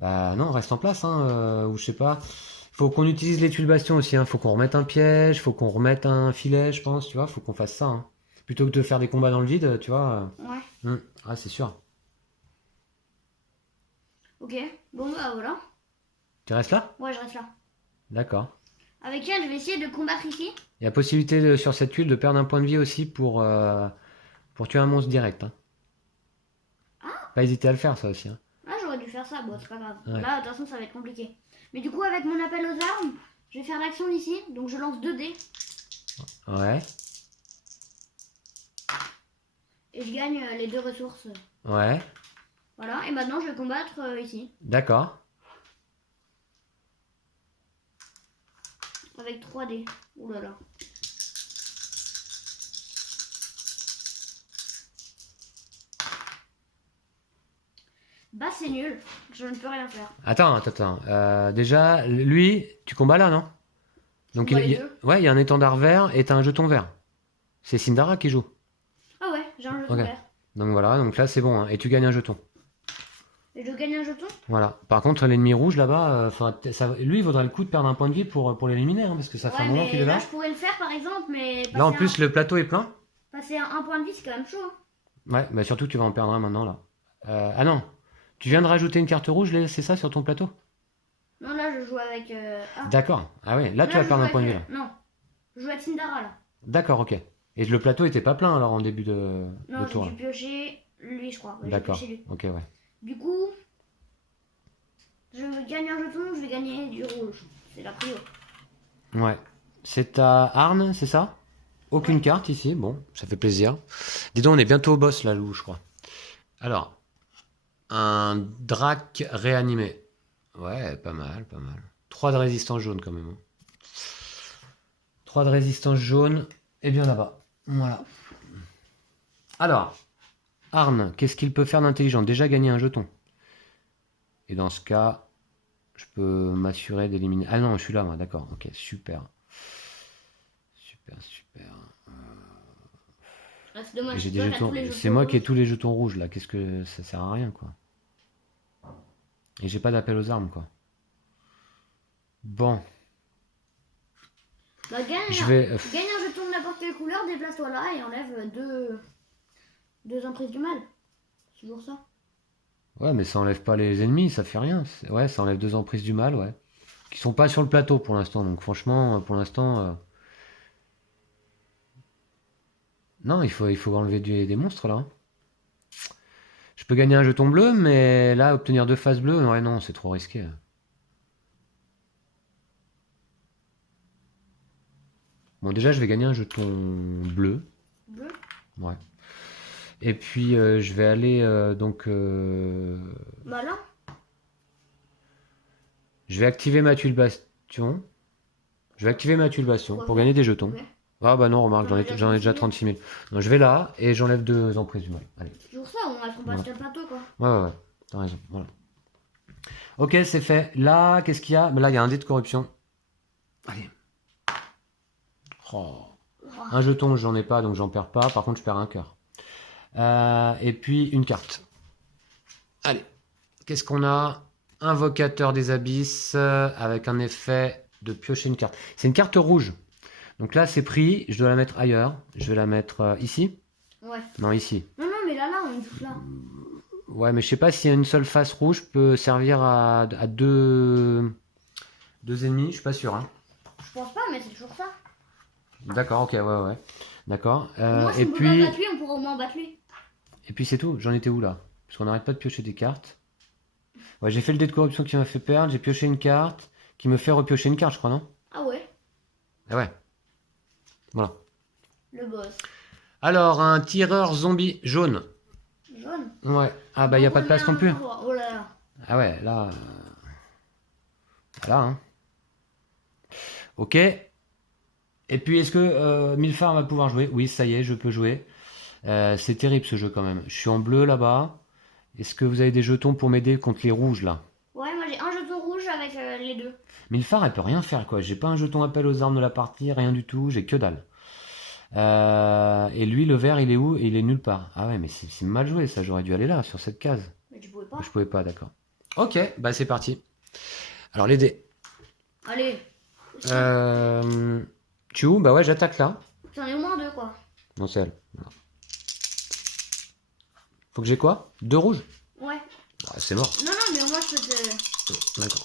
Bah, non, reste en place, hein. Ou je sais pas. Faut qu'on utilise les tuiles bastion aussi, hein. Faut qu'on remette un piège, faut qu'on remette un filet, je pense, tu vois. Faut qu'on fasse ça, hein. Plutôt que de faire des combats dans le vide, tu vois. Ouais. Ah, c'est sûr. Ok. Bon, bah voilà. Tu restes là? Ouais, je reste là. D'accord. Avec elle, je vais essayer de combattre ici. Il y a possibilité sur cette tuile de perdre un point de vie aussi pour tuer un monstre direct. Hein. Pas hésiter à le faire, ça aussi. Hein. Ah, j'aurais dû faire ça. Bon, c'est pas grave. Ouais. Là, de toute façon, ça va être compliqué. Mais du coup, avec mon appel aux armes, je vais faire l'action d'ici. Donc, je lance 2 dés. Ouais. Et je gagne les 2 ressources. Ouais. Voilà. Et maintenant, je vais combattre ici. D'accord. Avec 3 dés. Ouh là là. Bah, c'est nul. Je ne peux rien faire. Attends. Déjà, lui, tu combats là, non? Donc Combat les deux. ouais, il y a un étendard vert et t'as un jeton vert. C'est Sindara qui joue. Ah ouais, j'ai un jeton Ok. vert. Donc voilà, donc là c'est bon. Hein, et tu gagnes un jeton. Et je gagne un jeton? Voilà. Par contre, l'ennemi rouge là-bas, lui, il vaudrait le coup de perdre un point de vie pour l'éliminer, hein, parce que ça fait un Ouais, moment qu'il mais est là. là, je pourrais le faire par exemple, mais Là, en plus, le plateau est plein. passer à un point de vie, c'est quand même chaud. Hein. Ouais, bah surtout que tu vas en perdre un maintenant là. Ah non, tu viens de rajouter une carte rouge, c'est ça sur ton plateau? Non, là, je joue avec. Ah. D'accord. Ah ouais, là tu Là, vas je perdre un joue point de vue avec, là. Non, je joue avec Sindara là. D'accord, ok. Et le plateau était pas plein alors en début de Non, tour j'ai là. dû piocher lui, je crois. Ouais, j'ai D'accord. pioché lui. Ok, ouais. Du coup, je gagne un jeton, je vais gagner du rouge. C'est la prio. Ouais. C'est à Arne, c'est ça? Aucune carte ici, bon, ça fait plaisir. Dis donc, on est bientôt au boss là, Lou, je crois. Alors, un drac réanimé. Ouais, pas mal, pas mal. 3 de résistance jaune quand même. 3 de résistance jaune. Et bien là-bas. Voilà. Alors, Arne, qu'est-ce qu'il peut faire d'intelligent? Déjà gagner un jeton. Et dans ce cas, je peux m'assurer d'éliminer. Ah non, je suis là, moi, d'accord. Ok, super. Super, super. Ah, c'est dommage. J'ai des toi, t'as jetons. tous les C'est jetons moi qui ai rouges. tous les jetons rouges là. Qu'est-ce que ça sert à rien quoi. Et j'ai pas d'appel aux armes quoi. Bon, Bah, je vais. gagne un jeton de n'importe quelle couleur, déplace-toi là et enlève deux emprises du mal. C'est toujours ça. Ouais, mais ça enlève pas les ennemis, ça fait rien. Ouais, ça enlève 2 emprises du mal, ouais. Qui sont pas sur le plateau pour l'instant. Donc franchement, pour l'instant, non, il faut enlever des monstres là, hein. Je peux gagner un jeton bleu, mais là, obtenir 2 faces bleues, ouais, non, c'est trop risqué. Bon, déjà, je vais gagner un jeton bleu. Bleu. Ouais. Et puis, je vais aller donc. Bah là. Je vais activer ma tuile bastion. Je vais activer ma tuile bastion pour Ouais. gagner des jetons. Ok. Ah bah non, remarque, j'en ai déjà 36 000. Donc je vais là et j'enlève 2 emprises du mal. Allez. C'est toujours ça, on reste pas sur le plateau quoi. Ouais. T'as raison. Voilà. Ok, c'est fait. Là, qu'est-ce qu'il y a? Bah là, il y a un dé de corruption. Allez. Oh. Un jeton, j'en ai pas, donc j'en perds pas. Par contre, je perds un cœur. Et puis, une carte. Allez. Qu'est-ce qu'on a? Invocateur des abysses avec un effet de piocher une carte. C'est une carte rouge. Donc là, c'est pris. Je dois la mettre ailleurs. Je vais la mettre ici. Ouais. Non, ici. Non, mais là, on est tous là. Ouais, mais je sais pas si une seule face rouge peut servir à deux ennemis. Je suis pas sûr. Hein. Je pense pas, mais c'est toujours ça. D'accord, ok, ouais. D'accord. Moi, si Et on peut puis, pas battre lui, on pourra au moins battre lui. et puis c'est tout. J'en étais où là? Parce qu'on n'arrête pas de piocher des cartes. Ouais, j'ai fait le dé de corruption qui m'a fait perdre. J'ai pioché une carte qui me fait repiocher une carte, je crois, non? Ah ouais, Ah ouais. Voilà. le boss. Alors, un tireur zombie jaune. Jaune. Ouais. Ah bah, il n'y a pas de place non plus. Oh là là. Ah ouais, là. Voilà, hein. Ok. Et puis, est-ce que Milfar va pouvoir jouer? Oui, ça y est, je peux jouer. C'est terrible ce jeu quand même. Je suis en bleu là-bas. Est-ce que vous avez des jetons pour m'aider contre les rouges là? Ouais, moi j'ai un jeton rouge avec les deux. Milfar, elle peut rien faire quoi. J'ai pas un jeton appel aux armes de la partie, rien du tout. J'ai que dalle. Et lui, le vert, il est où? Il est nulle part. Ah ouais, mais c'est mal joué ça. J'aurais dû aller là, sur cette case. Mais tu pouvais pas. Je pouvais pas, d'accord. Ok, bah c'est parti. Alors les dés. Allez. Tu es où? Bah ouais, j'attaque là. J'en ai au moins deux quoi. Non, c'est elle. Voilà. Faut que j'ai quoi? 2 rouges? Ouais. Ah, c'est mort. Non, mais au moins je peux te. D'accord.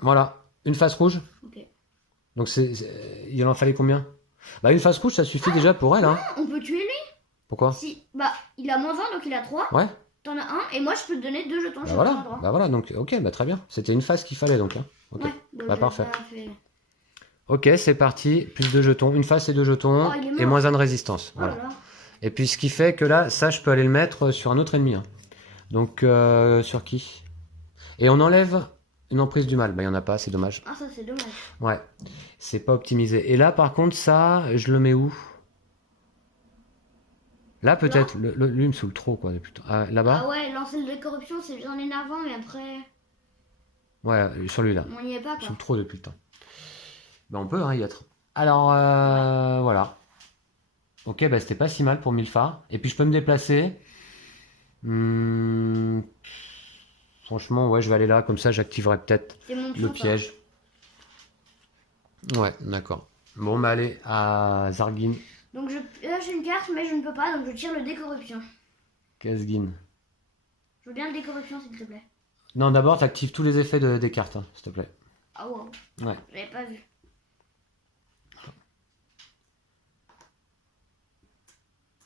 Voilà, une face rouge. Ok. Donc il en fallait combien? Bah une face rouge, ça suffit déjà pour elle, hein. On peut tuer lui. Pourquoi? Si. Bah, il a -1, donc il a 3. Ouais. T'en as un, et moi je peux te donner 2 jetons. Bah sur voilà. ton endroit. Bah voilà. Donc ok, bah très bien. C'était une face qu'il fallait donc. Hein. Ok. Ouais. Donc, Bah parfait. ça fait- Ok, c'est parti. Plus 2 jetons, une face et 2 jetons Oh, il est mort. et moins 1 de résistance. Oh Voilà. là là. Et puis ce qui fait que là, ça, je peux aller le mettre sur un autre ennemi. Hein. Donc sur qui? Et on enlève une emprise du mal. Bah il y en a pas, c'est dommage. Ah, ça c'est dommage. Ouais, c'est pas optimisé. Et là, par contre, ça, je le mets où? Là, peut-être. Lui, il me saoule trop, quoi. Depuis... là-bas? Ah ouais, lancer le corruption c'est bien énervant, mais après. Ouais, sur lui, là. On y est pas Il me quoi. saoule trop depuis le temps. Ben, on peut hein, y être. Alors, voilà. Ok, bah c'était pas si mal pour Milfar. Et puis, je peux me déplacer. Franchement, ouais, je vais aller là. Comme ça, j'activerai peut-être C'est mon le tour, ça. piège. Ouais, d'accord. Bon, bah allez, à Zargin. Donc je lâche une carte, mais je ne peux pas, donc je tire le décorruption. Kazgin. Je veux bien le décorruption, s'il te plaît. Non, d'abord, t'actives tous les effets des cartes, hein, s'il te plaît. Ah wow, Ouais. j'avais pas vu.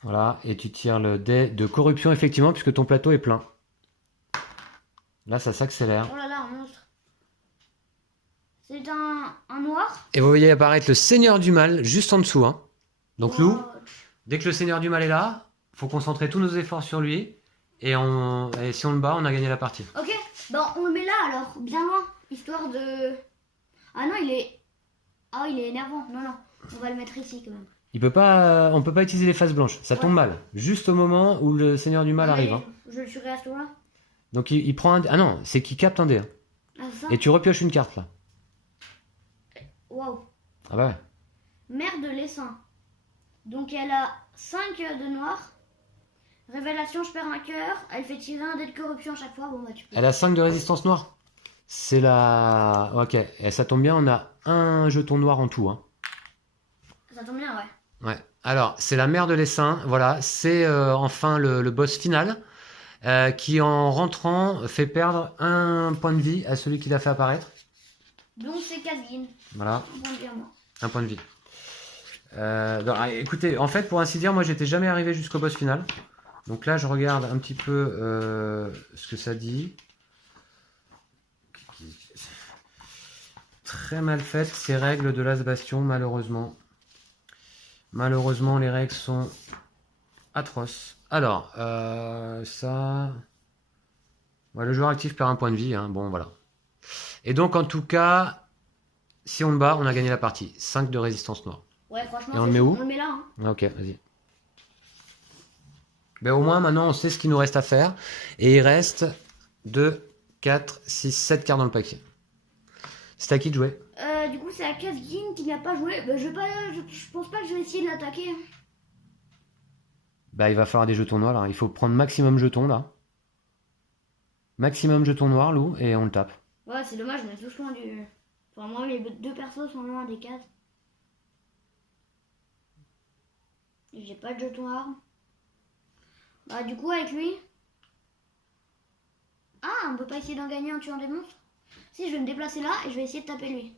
Voilà, et tu tires le dé de corruption, effectivement, puisque ton plateau est plein. Là, ça s'accélère. Oh là là, un monstre. C'est un noir. Et vous voyez apparaître le Seigneur du Mal juste en dessous. Hein. Donc, Oh, Lou, dès que le Seigneur du Mal est là, faut concentrer tous nos efforts sur lui et si on le bat, on a gagné la partie. Ok, bon, on le met là alors, bien loin, histoire de... Ah non, il est énervant. Non, non, on va le mettre ici quand même. On peut pas utiliser les faces blanches, ça tombe mal. Juste au moment où le Seigneur du Mal Non, mais arrive. Hein. Je le tuerai à ce tour-là. Donc il prend un... Ah non, c'est qu'il capte un dé. Hein. Ah, c'est ça. Et tu repioches une carte là. Waouh. Ah bah ouais. Mère de l'essaim. Donc elle a 5 de noir. Révélation, je perds un cœur. Elle fait tirer un dé de corruption à chaque fois. Bon bah tu peux. Elle a 5 de résistance noire. C'est la... Ok, et ça tombe bien, on a un jeton noir en tout. Hein. Ça tombe bien, ouais. Ouais. Alors, c'est la mère de l'essaim. Voilà, c'est enfin le boss final qui, en rentrant, fait perdre un point de vie à celui qui l'a fait apparaître. Donc c'est Kazgin. Voilà, On va dire moi. un point de vie. Écoutez, en fait, pour ainsi dire, moi, j'étais jamais arrivé jusqu'au boss final. Donc là, je regarde un petit peu ce que ça dit. Très mal faites ces règles de Last Bastion, malheureusement. Malheureusement, les règles sont atroces. Alors, ça... Ouais, le joueur actif perd un point de vie. Hein. Bon, voilà. Et donc, en tout cas, si on le bat, on a gagné la partie. 5 de résistance noire. Ouais, franchement, Et on le met où? on le met là. Hein. Ah, ok, vas-y. Ben, au moins, maintenant, on sait ce qu'il nous reste à faire. Et il reste 2, 4, 6, 7 cartes dans le paquet. C'est à qui de jouer? Du coup, c'est à Kazgin qui n'a pas joué. Bah, je pense pas que je vais essayer de l'attaquer. Bah, il va falloir des jetons noirs, là. Il faut prendre maximum jetons, là. Maximum jetons noirs, Lou, et on le tape. Ouais, c'est dommage, on est tous loin du... Enfin, moi, les deux persos sont loin des cases. Et j'ai pas de jeton arme. Bah, du coup, avec lui... Ah, on peut pas essayer d'en gagner en tuant des monstres? Si, je vais me déplacer là et je vais essayer de taper lui.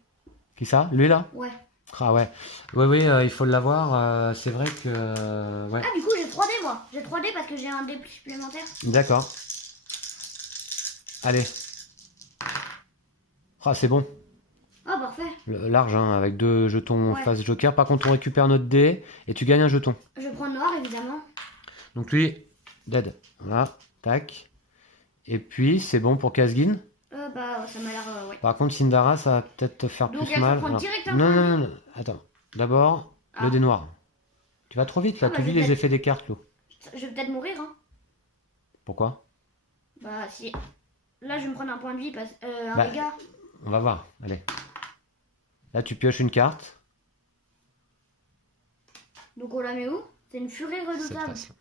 Qui ça? Lui, là? Ouais. Ah ouais. Oui, oui, il faut l'avoir. C'est vrai que... ouais. Ah, du coup, j'ai 3D, moi. J'ai 3D parce que j'ai un dé supplémentaire. D'accord. Allez. Ah, c'est bon. Ah, parfait. Large, hein, avec 2 jetons Ouais. face joker. Par contre, on récupère notre dé et tu gagnes un jeton. Je prends noir, évidemment. Donc lui, dead. Voilà, tac. Et puis, c'est bon pour Kazgin. Bah, ça m'a l'air... ouais. Par contre, Sindara, ça va peut-être te faire Donc, plus elle mal. peut prendre Alors, direct un non, point. non, non, non. Attends. D'abord, Ah. le dé noir. Tu vas trop vite, là. Ah, bah, Tu vis je vais les peut-être- effets des cartes, Lou. Je vais peut-être mourir, hein. Pourquoi? Bah, si... Là, je vais me prendre un point de vie, parce... un Bah, dégât. On va voir. Allez. Là, tu pioches une carte. Donc, on la met où? C'est une furie Cette redoutable. place-là.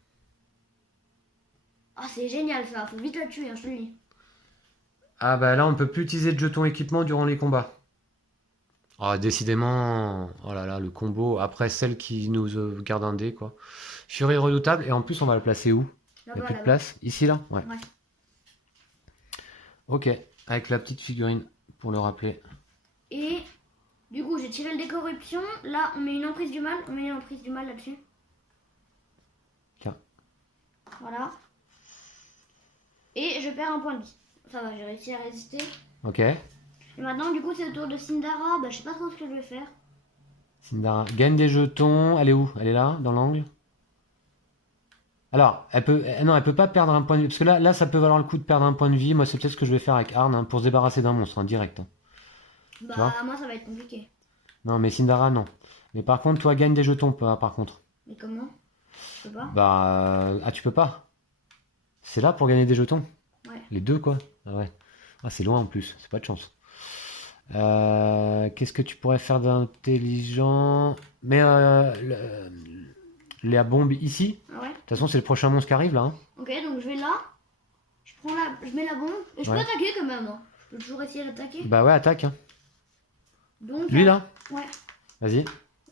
Ah, c'est génial, ça. Faut vite la tuer, hein, je te le dis. Ah bah là, on peut plus utiliser de jetons équipement durant les combats. Ah, décidément, oh là là, le combo. Après, celle qui nous garde un dé, quoi. Furie redoutable. Et en plus, on va le placer où? Il n'y a Là-bas, plus de là-bas. place? Ici, là? Ouais. Ouais. Ok. Avec la petite figurine, pour le rappeler. Et... Du coup, j'ai tiré le décorruption. Là, on met une emprise du mal. On met une emprise du mal là-dessus. Tiens. Voilà. Et je perds un point de vie. Ça va, j'ai réussi à résister. Ok. Et maintenant, du coup, c'est le tour de Sindara. Bah, je sais pas trop ce que je vais faire. Sindara gagne des jetons. Elle est où? Elle est là, dans l'angle? Alors, non, elle peut pas perdre un point de vie. Parce que là, ça peut valoir le coup de perdre un point de vie. Moi, c'est peut-être ce que je vais faire avec Arn, hein, pour se débarrasser d'un monstre, hein, direct. Hein. Bah, vois moi, ça va être compliqué. Non, mais Sindara, non. Mais par contre, toi, gagne des jetons, par contre. Mais comment? Je peux pas. Bah, ah, tu peux pas. C'est là pour gagner des jetons. Ouais. Les deux, quoi. Ah ouais. Ah, c'est loin en plus. C'est pas de chance. Qu'est-ce que tu pourrais faire d'intelligent? Mais la bombe ici. Ah ouais. De toute façon, c'est le prochain monstre qui arrive là. Hein. Ok, donc je vais là. Je mets la bombe. Et je peux Ouais. attaquer quand même. Hein. Je peux toujours essayer d'attaquer. Bah ouais, attaque. Hein. Donc, Lui là. Ouais. Vas-y.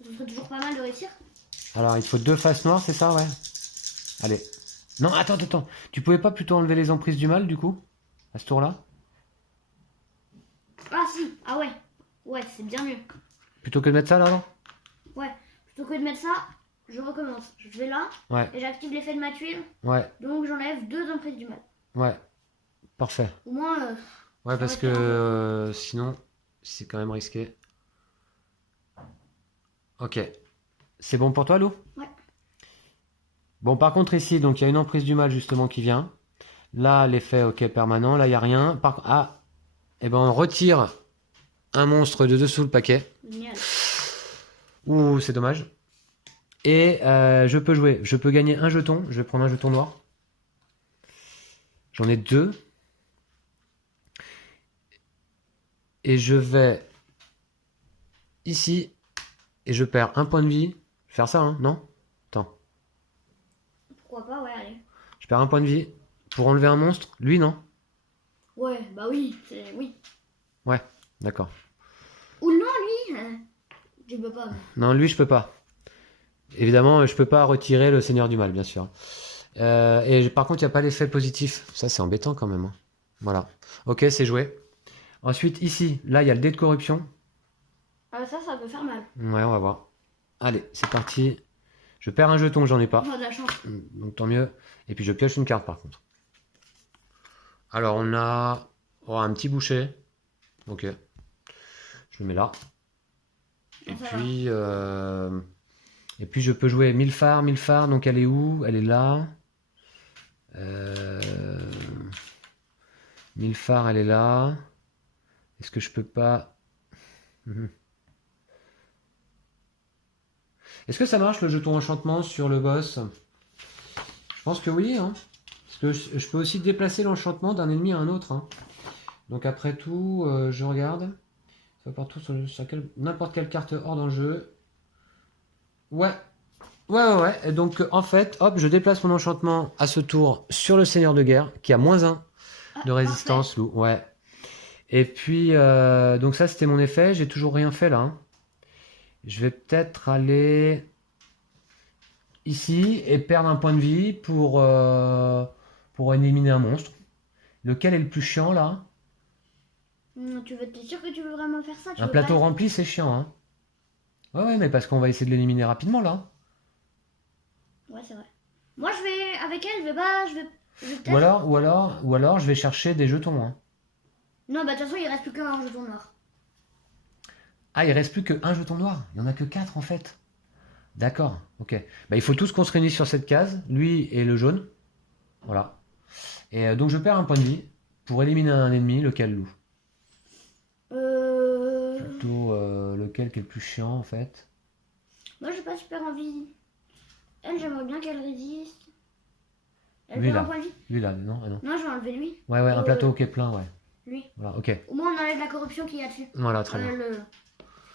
Ce serait toujours pas mal de réussir. Alors, il te faut 2 faces noires, c'est ça, ouais. Allez. Non, attends. Tu pouvais pas plutôt enlever les emprises du mal, du coup? À ce tour-là? Ah si. Ah ouais. Ouais, c'est bien mieux. Plutôt que de mettre ça, là, non? Ouais. Plutôt que de mettre ça, je recommence. Je vais là. Ouais, Et j'active l'effet de ma tuile. ouais, Donc j'enlève 2 emprises du mal. ouais. Parfait. Au moins... Ouais, parce va que faire un peu. sinon, c'est quand même risqué. Ok. C'est bon pour toi, Lou? Ouais. Bon, par contre, ici, donc il y a une emprise du mal justement qui vient. Là, l'effet, ok, permanent. Là, il n'y a rien. Ah, et ben on retire un monstre de dessous le paquet. Génial. Ouh, c'est dommage. Et je peux jouer. Je peux gagner un jeton. Je vais prendre un jeton noir. J'en ai 2. Et je vais ici. Et je perds un point de vie. Je vais faire ça, hein, non? Attends. Pourquoi pas, ouais, allez. Je perds un point de vie pour enlever un monstre. Lui, non? Ouais, bah oui, oui. Ouais, d'accord. Ou non, lui, je peux pas. Non, lui, je peux pas. Évidemment, je peux pas retirer le Seigneur du Mal, bien sûr. Et par contre, il n'y a pas l'effet positif. Ça, c'est embêtant quand même, hein. Voilà. Ok, c'est joué. Ensuite, ici, là, il y a le dé de corruption. Ah, ça peut faire mal. Ouais, on va voir. Allez, c'est parti. Je perds un jeton, j'en ai pas. On a de la chance. Donc tant mieux. Et puis je pioche une carte par contre. Alors on a un petit boucher. Ok. Je le mets là. Et Ça puis, je peux jouer Milfar. Milfar, donc elle est où? Elle est là. Milfar, elle est là. Est-ce que je peux pas... Est-ce que ça marche le jeton enchantement sur le boss? Je pense que oui, hein. Parce que je peux aussi déplacer l'enchantement d'un ennemi à un autre, hein. Donc après tout, je regarde. Ça part tout sur n'importe quelle carte hors dans le jeu. Ouais. Ouais. Et donc en fait, hop, je déplace mon enchantement à ce tour sur le Seigneur de Guerre, qui a -1 de résistance, loup. Ouais. Et puis, donc ça c'était mon effet. J'ai toujours rien fait là, hein. Je vais peut-être aller ici et perdre un point de vie pour éliminer un monstre. Lequel est le plus chiant là? T'es sûr que tu veux vraiment faire ça? Un plateau rempli, c'est chiant, hein. Ouais, mais parce qu'on va essayer de l'éliminer rapidement là. Ouais, c'est vrai. Moi, je vais avec elle, je vais pas, je vais Ou alors, je vais chercher des jetons, hein. Non, bah de toute façon, il reste plus qu'un jeton noir. Ah, il reste plus qu'un jeton noir. Il n'y en a que 4 en fait. D'accord, ok. Bah, il faut tous qu'on se réunisse sur cette case, lui et le jaune. Voilà. Et donc je perds un point de vie pour éliminer un ennemi, lequel loup? Plutôt lequel qui est le plus chiant en fait. Moi, j'ai pas super envie. Elle, j'aimerais bien qu'elle résiste. Elle Lui perd là. un point de vie. Lui là, non, ah, non. Non, je vais enlever lui. Ouais, un plateau qui est plein, ouais. Lui. Voilà, ok. Au moins, on enlève la corruption qu'il y a dessus. Voilà, très bien.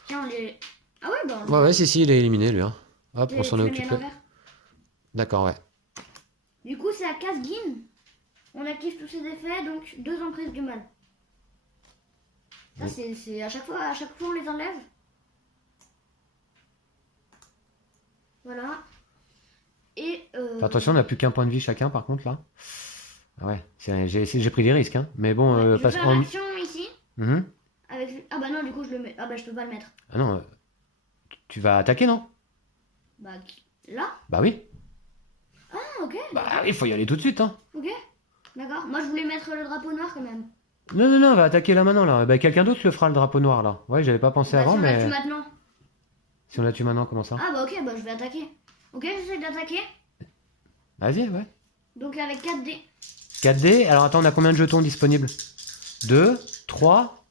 Tiens, on les... Ah ouais, bah... Ouais, si, il est éliminé lui, hein. Hop, on s'en est tu l'as mis à occupé. l'envers. D'accord, ouais. Du coup, c'est à Casguin. On active tous ses effets, donc 2 emprises du mal. Ça, c'est à chaque fois on les enlève. Voilà. Et Attention, on n'a plus qu'un point de vie chacun par contre là. Ah ouais, j'ai pris des risques, hein. Mais bon, je vais parce faire qu'on... l'action ici. Avec... Ah bah non, du coup, je le mets. Ah bah, je peux pas le mettre. Ah non, tu vas attaquer, non? Bah, là? Bah oui. Ah, ok. Bah il faut y aller tout de suite, hein. Ok, d'accord. Moi, je voulais mettre le drapeau noir quand même. Non, on va attaquer là maintenant, là. Bah quelqu'un d'autre le fera, le drapeau noir, là. Ouais, j'avais pas pensé Bah, avant, si on mais... la tue maintenant. Si on la tue maintenant, comment ça? Ah bah ok, bah je vais attaquer. Ok, j'essaie d'attaquer. Vas-y, ouais. Donc avec 4 dés. 4D, alors attends, on a combien de jetons disponibles? 2, 3,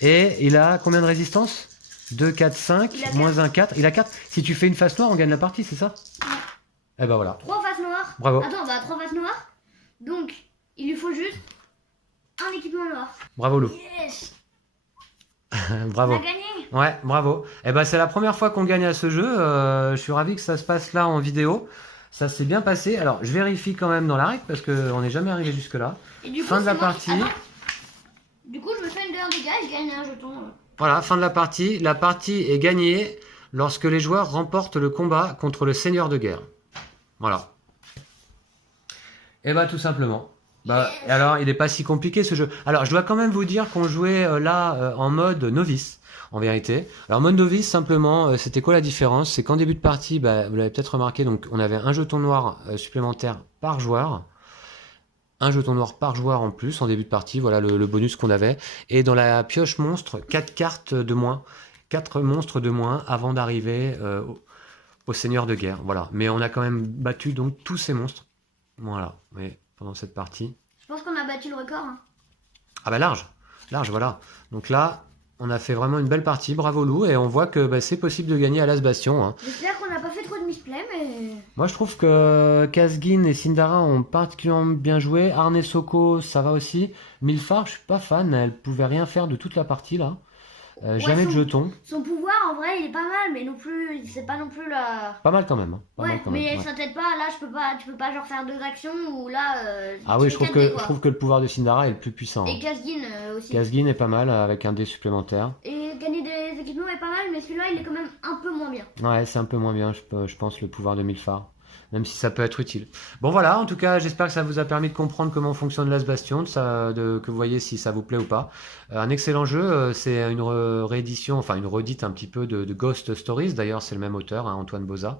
et il a combien de résistance? 2, 4, 5, Il a moins 1, 4. Il a 4. Si tu fais une face noire, on gagne la partie, c'est ça? Ouais. Eh ben voilà. 3 faces noires. Bravo. Attends, bah 3 faces noires. Donc, il lui faut juste un équipement noir. Bravo, Lou. Yes. Bravo. On a gagné. Ouais, bravo. Eh ben, c'est la première fois qu'on gagne à ce jeu. Je suis ravi que ça se passe là en vidéo. Ça s'est bien passé. Alors, je vérifie quand même dans la règle parce qu'on n'est jamais arrivé jusque-là. Et du coup, Fin de la c'est moi partie. Attends. Du coup, je me fais une dehors des gars et je gagne un jeton. Voilà, fin de la partie. La partie est gagnée lorsque les joueurs remportent le combat contre le seigneur de guerre. Voilà. Et bah, tout simplement. Bah, et alors, il n'est pas si compliqué ce jeu. Alors, je dois quand même vous dire qu'on jouait là en mode novice, en vérité. Alors, mode novice, simplement, c'était quoi la différence? C'est qu'en début de partie, bah, vous l'avez peut-être remarqué, donc on avait un jeton noir supplémentaire par joueur. Un jeton noir par joueur en plus en début de partie, voilà le bonus qu'on avait. Et dans la pioche monstre, 4 cartes de moins, 4 monstres de moins avant d'arriver au seigneur de guerre. Voilà. Mais on a quand même battu donc tous ces monstres. Voilà, oui, pendant cette partie. battu le record. Hein. Ah bah large, voilà. Donc là, on a fait vraiment une belle partie, bravo Lou, et on voit que c'est possible de gagner à Las Bastion. Hein. J'espère qu'on n'a pas fait trop de misplay, mais... Moi je trouve que Kazgin et Sindara ont particulièrement bien joué. Arne Soko, ça va aussi. Milfar, je suis pas fan, elle pouvait rien faire de toute la partie là. Jamais de jetons. Son pouvoir, en vrai, il est pas mal, mais non plus, c'est pas non plus la... Pas mal quand même. Hein. Pas ouais, mal quand mais même, ouais. ça t'aide pas, là, tu peux pas genre faire 2 actions, ou là... Ah tu oui, fais 4 dés, je trouve que le pouvoir de Sindara est le plus puissant. Et Hein. Kazgin aussi. Kazgin est pas mal avec un dé supplémentaire. Et gagner des équipements est pas mal, mais celui-là, il est quand même un peu moins bien. Ouais, c'est un peu moins bien, je pense, le pouvoir de Milfar. Même si ça peut être utile. Bon voilà, en tout cas, j'espère que ça vous a permis de comprendre comment fonctionne Last Bastion, que vous voyez si ça vous plaît ou pas. Un excellent jeu, c'est une réédition, enfin une redite un petit peu de Ghost Stories. D'ailleurs, c'est le même auteur, hein, Antoine Boza,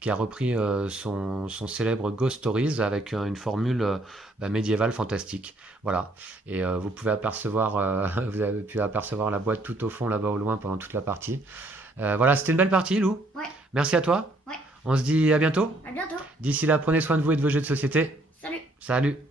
qui a repris son célèbre Ghost Stories avec une formule médiévale fantastique. Voilà. Et vous pouvez apercevoir, vous avez pu apercevoir la boîte tout au fond là-bas au loin pendant toute la partie. Voilà, c'était une belle partie, Lou. Ouais. Merci à toi. Ouais. On se dit à bientôt. À bientôt. D'ici là, prenez soin de vous et de vos jeux de société. Salut. Salut.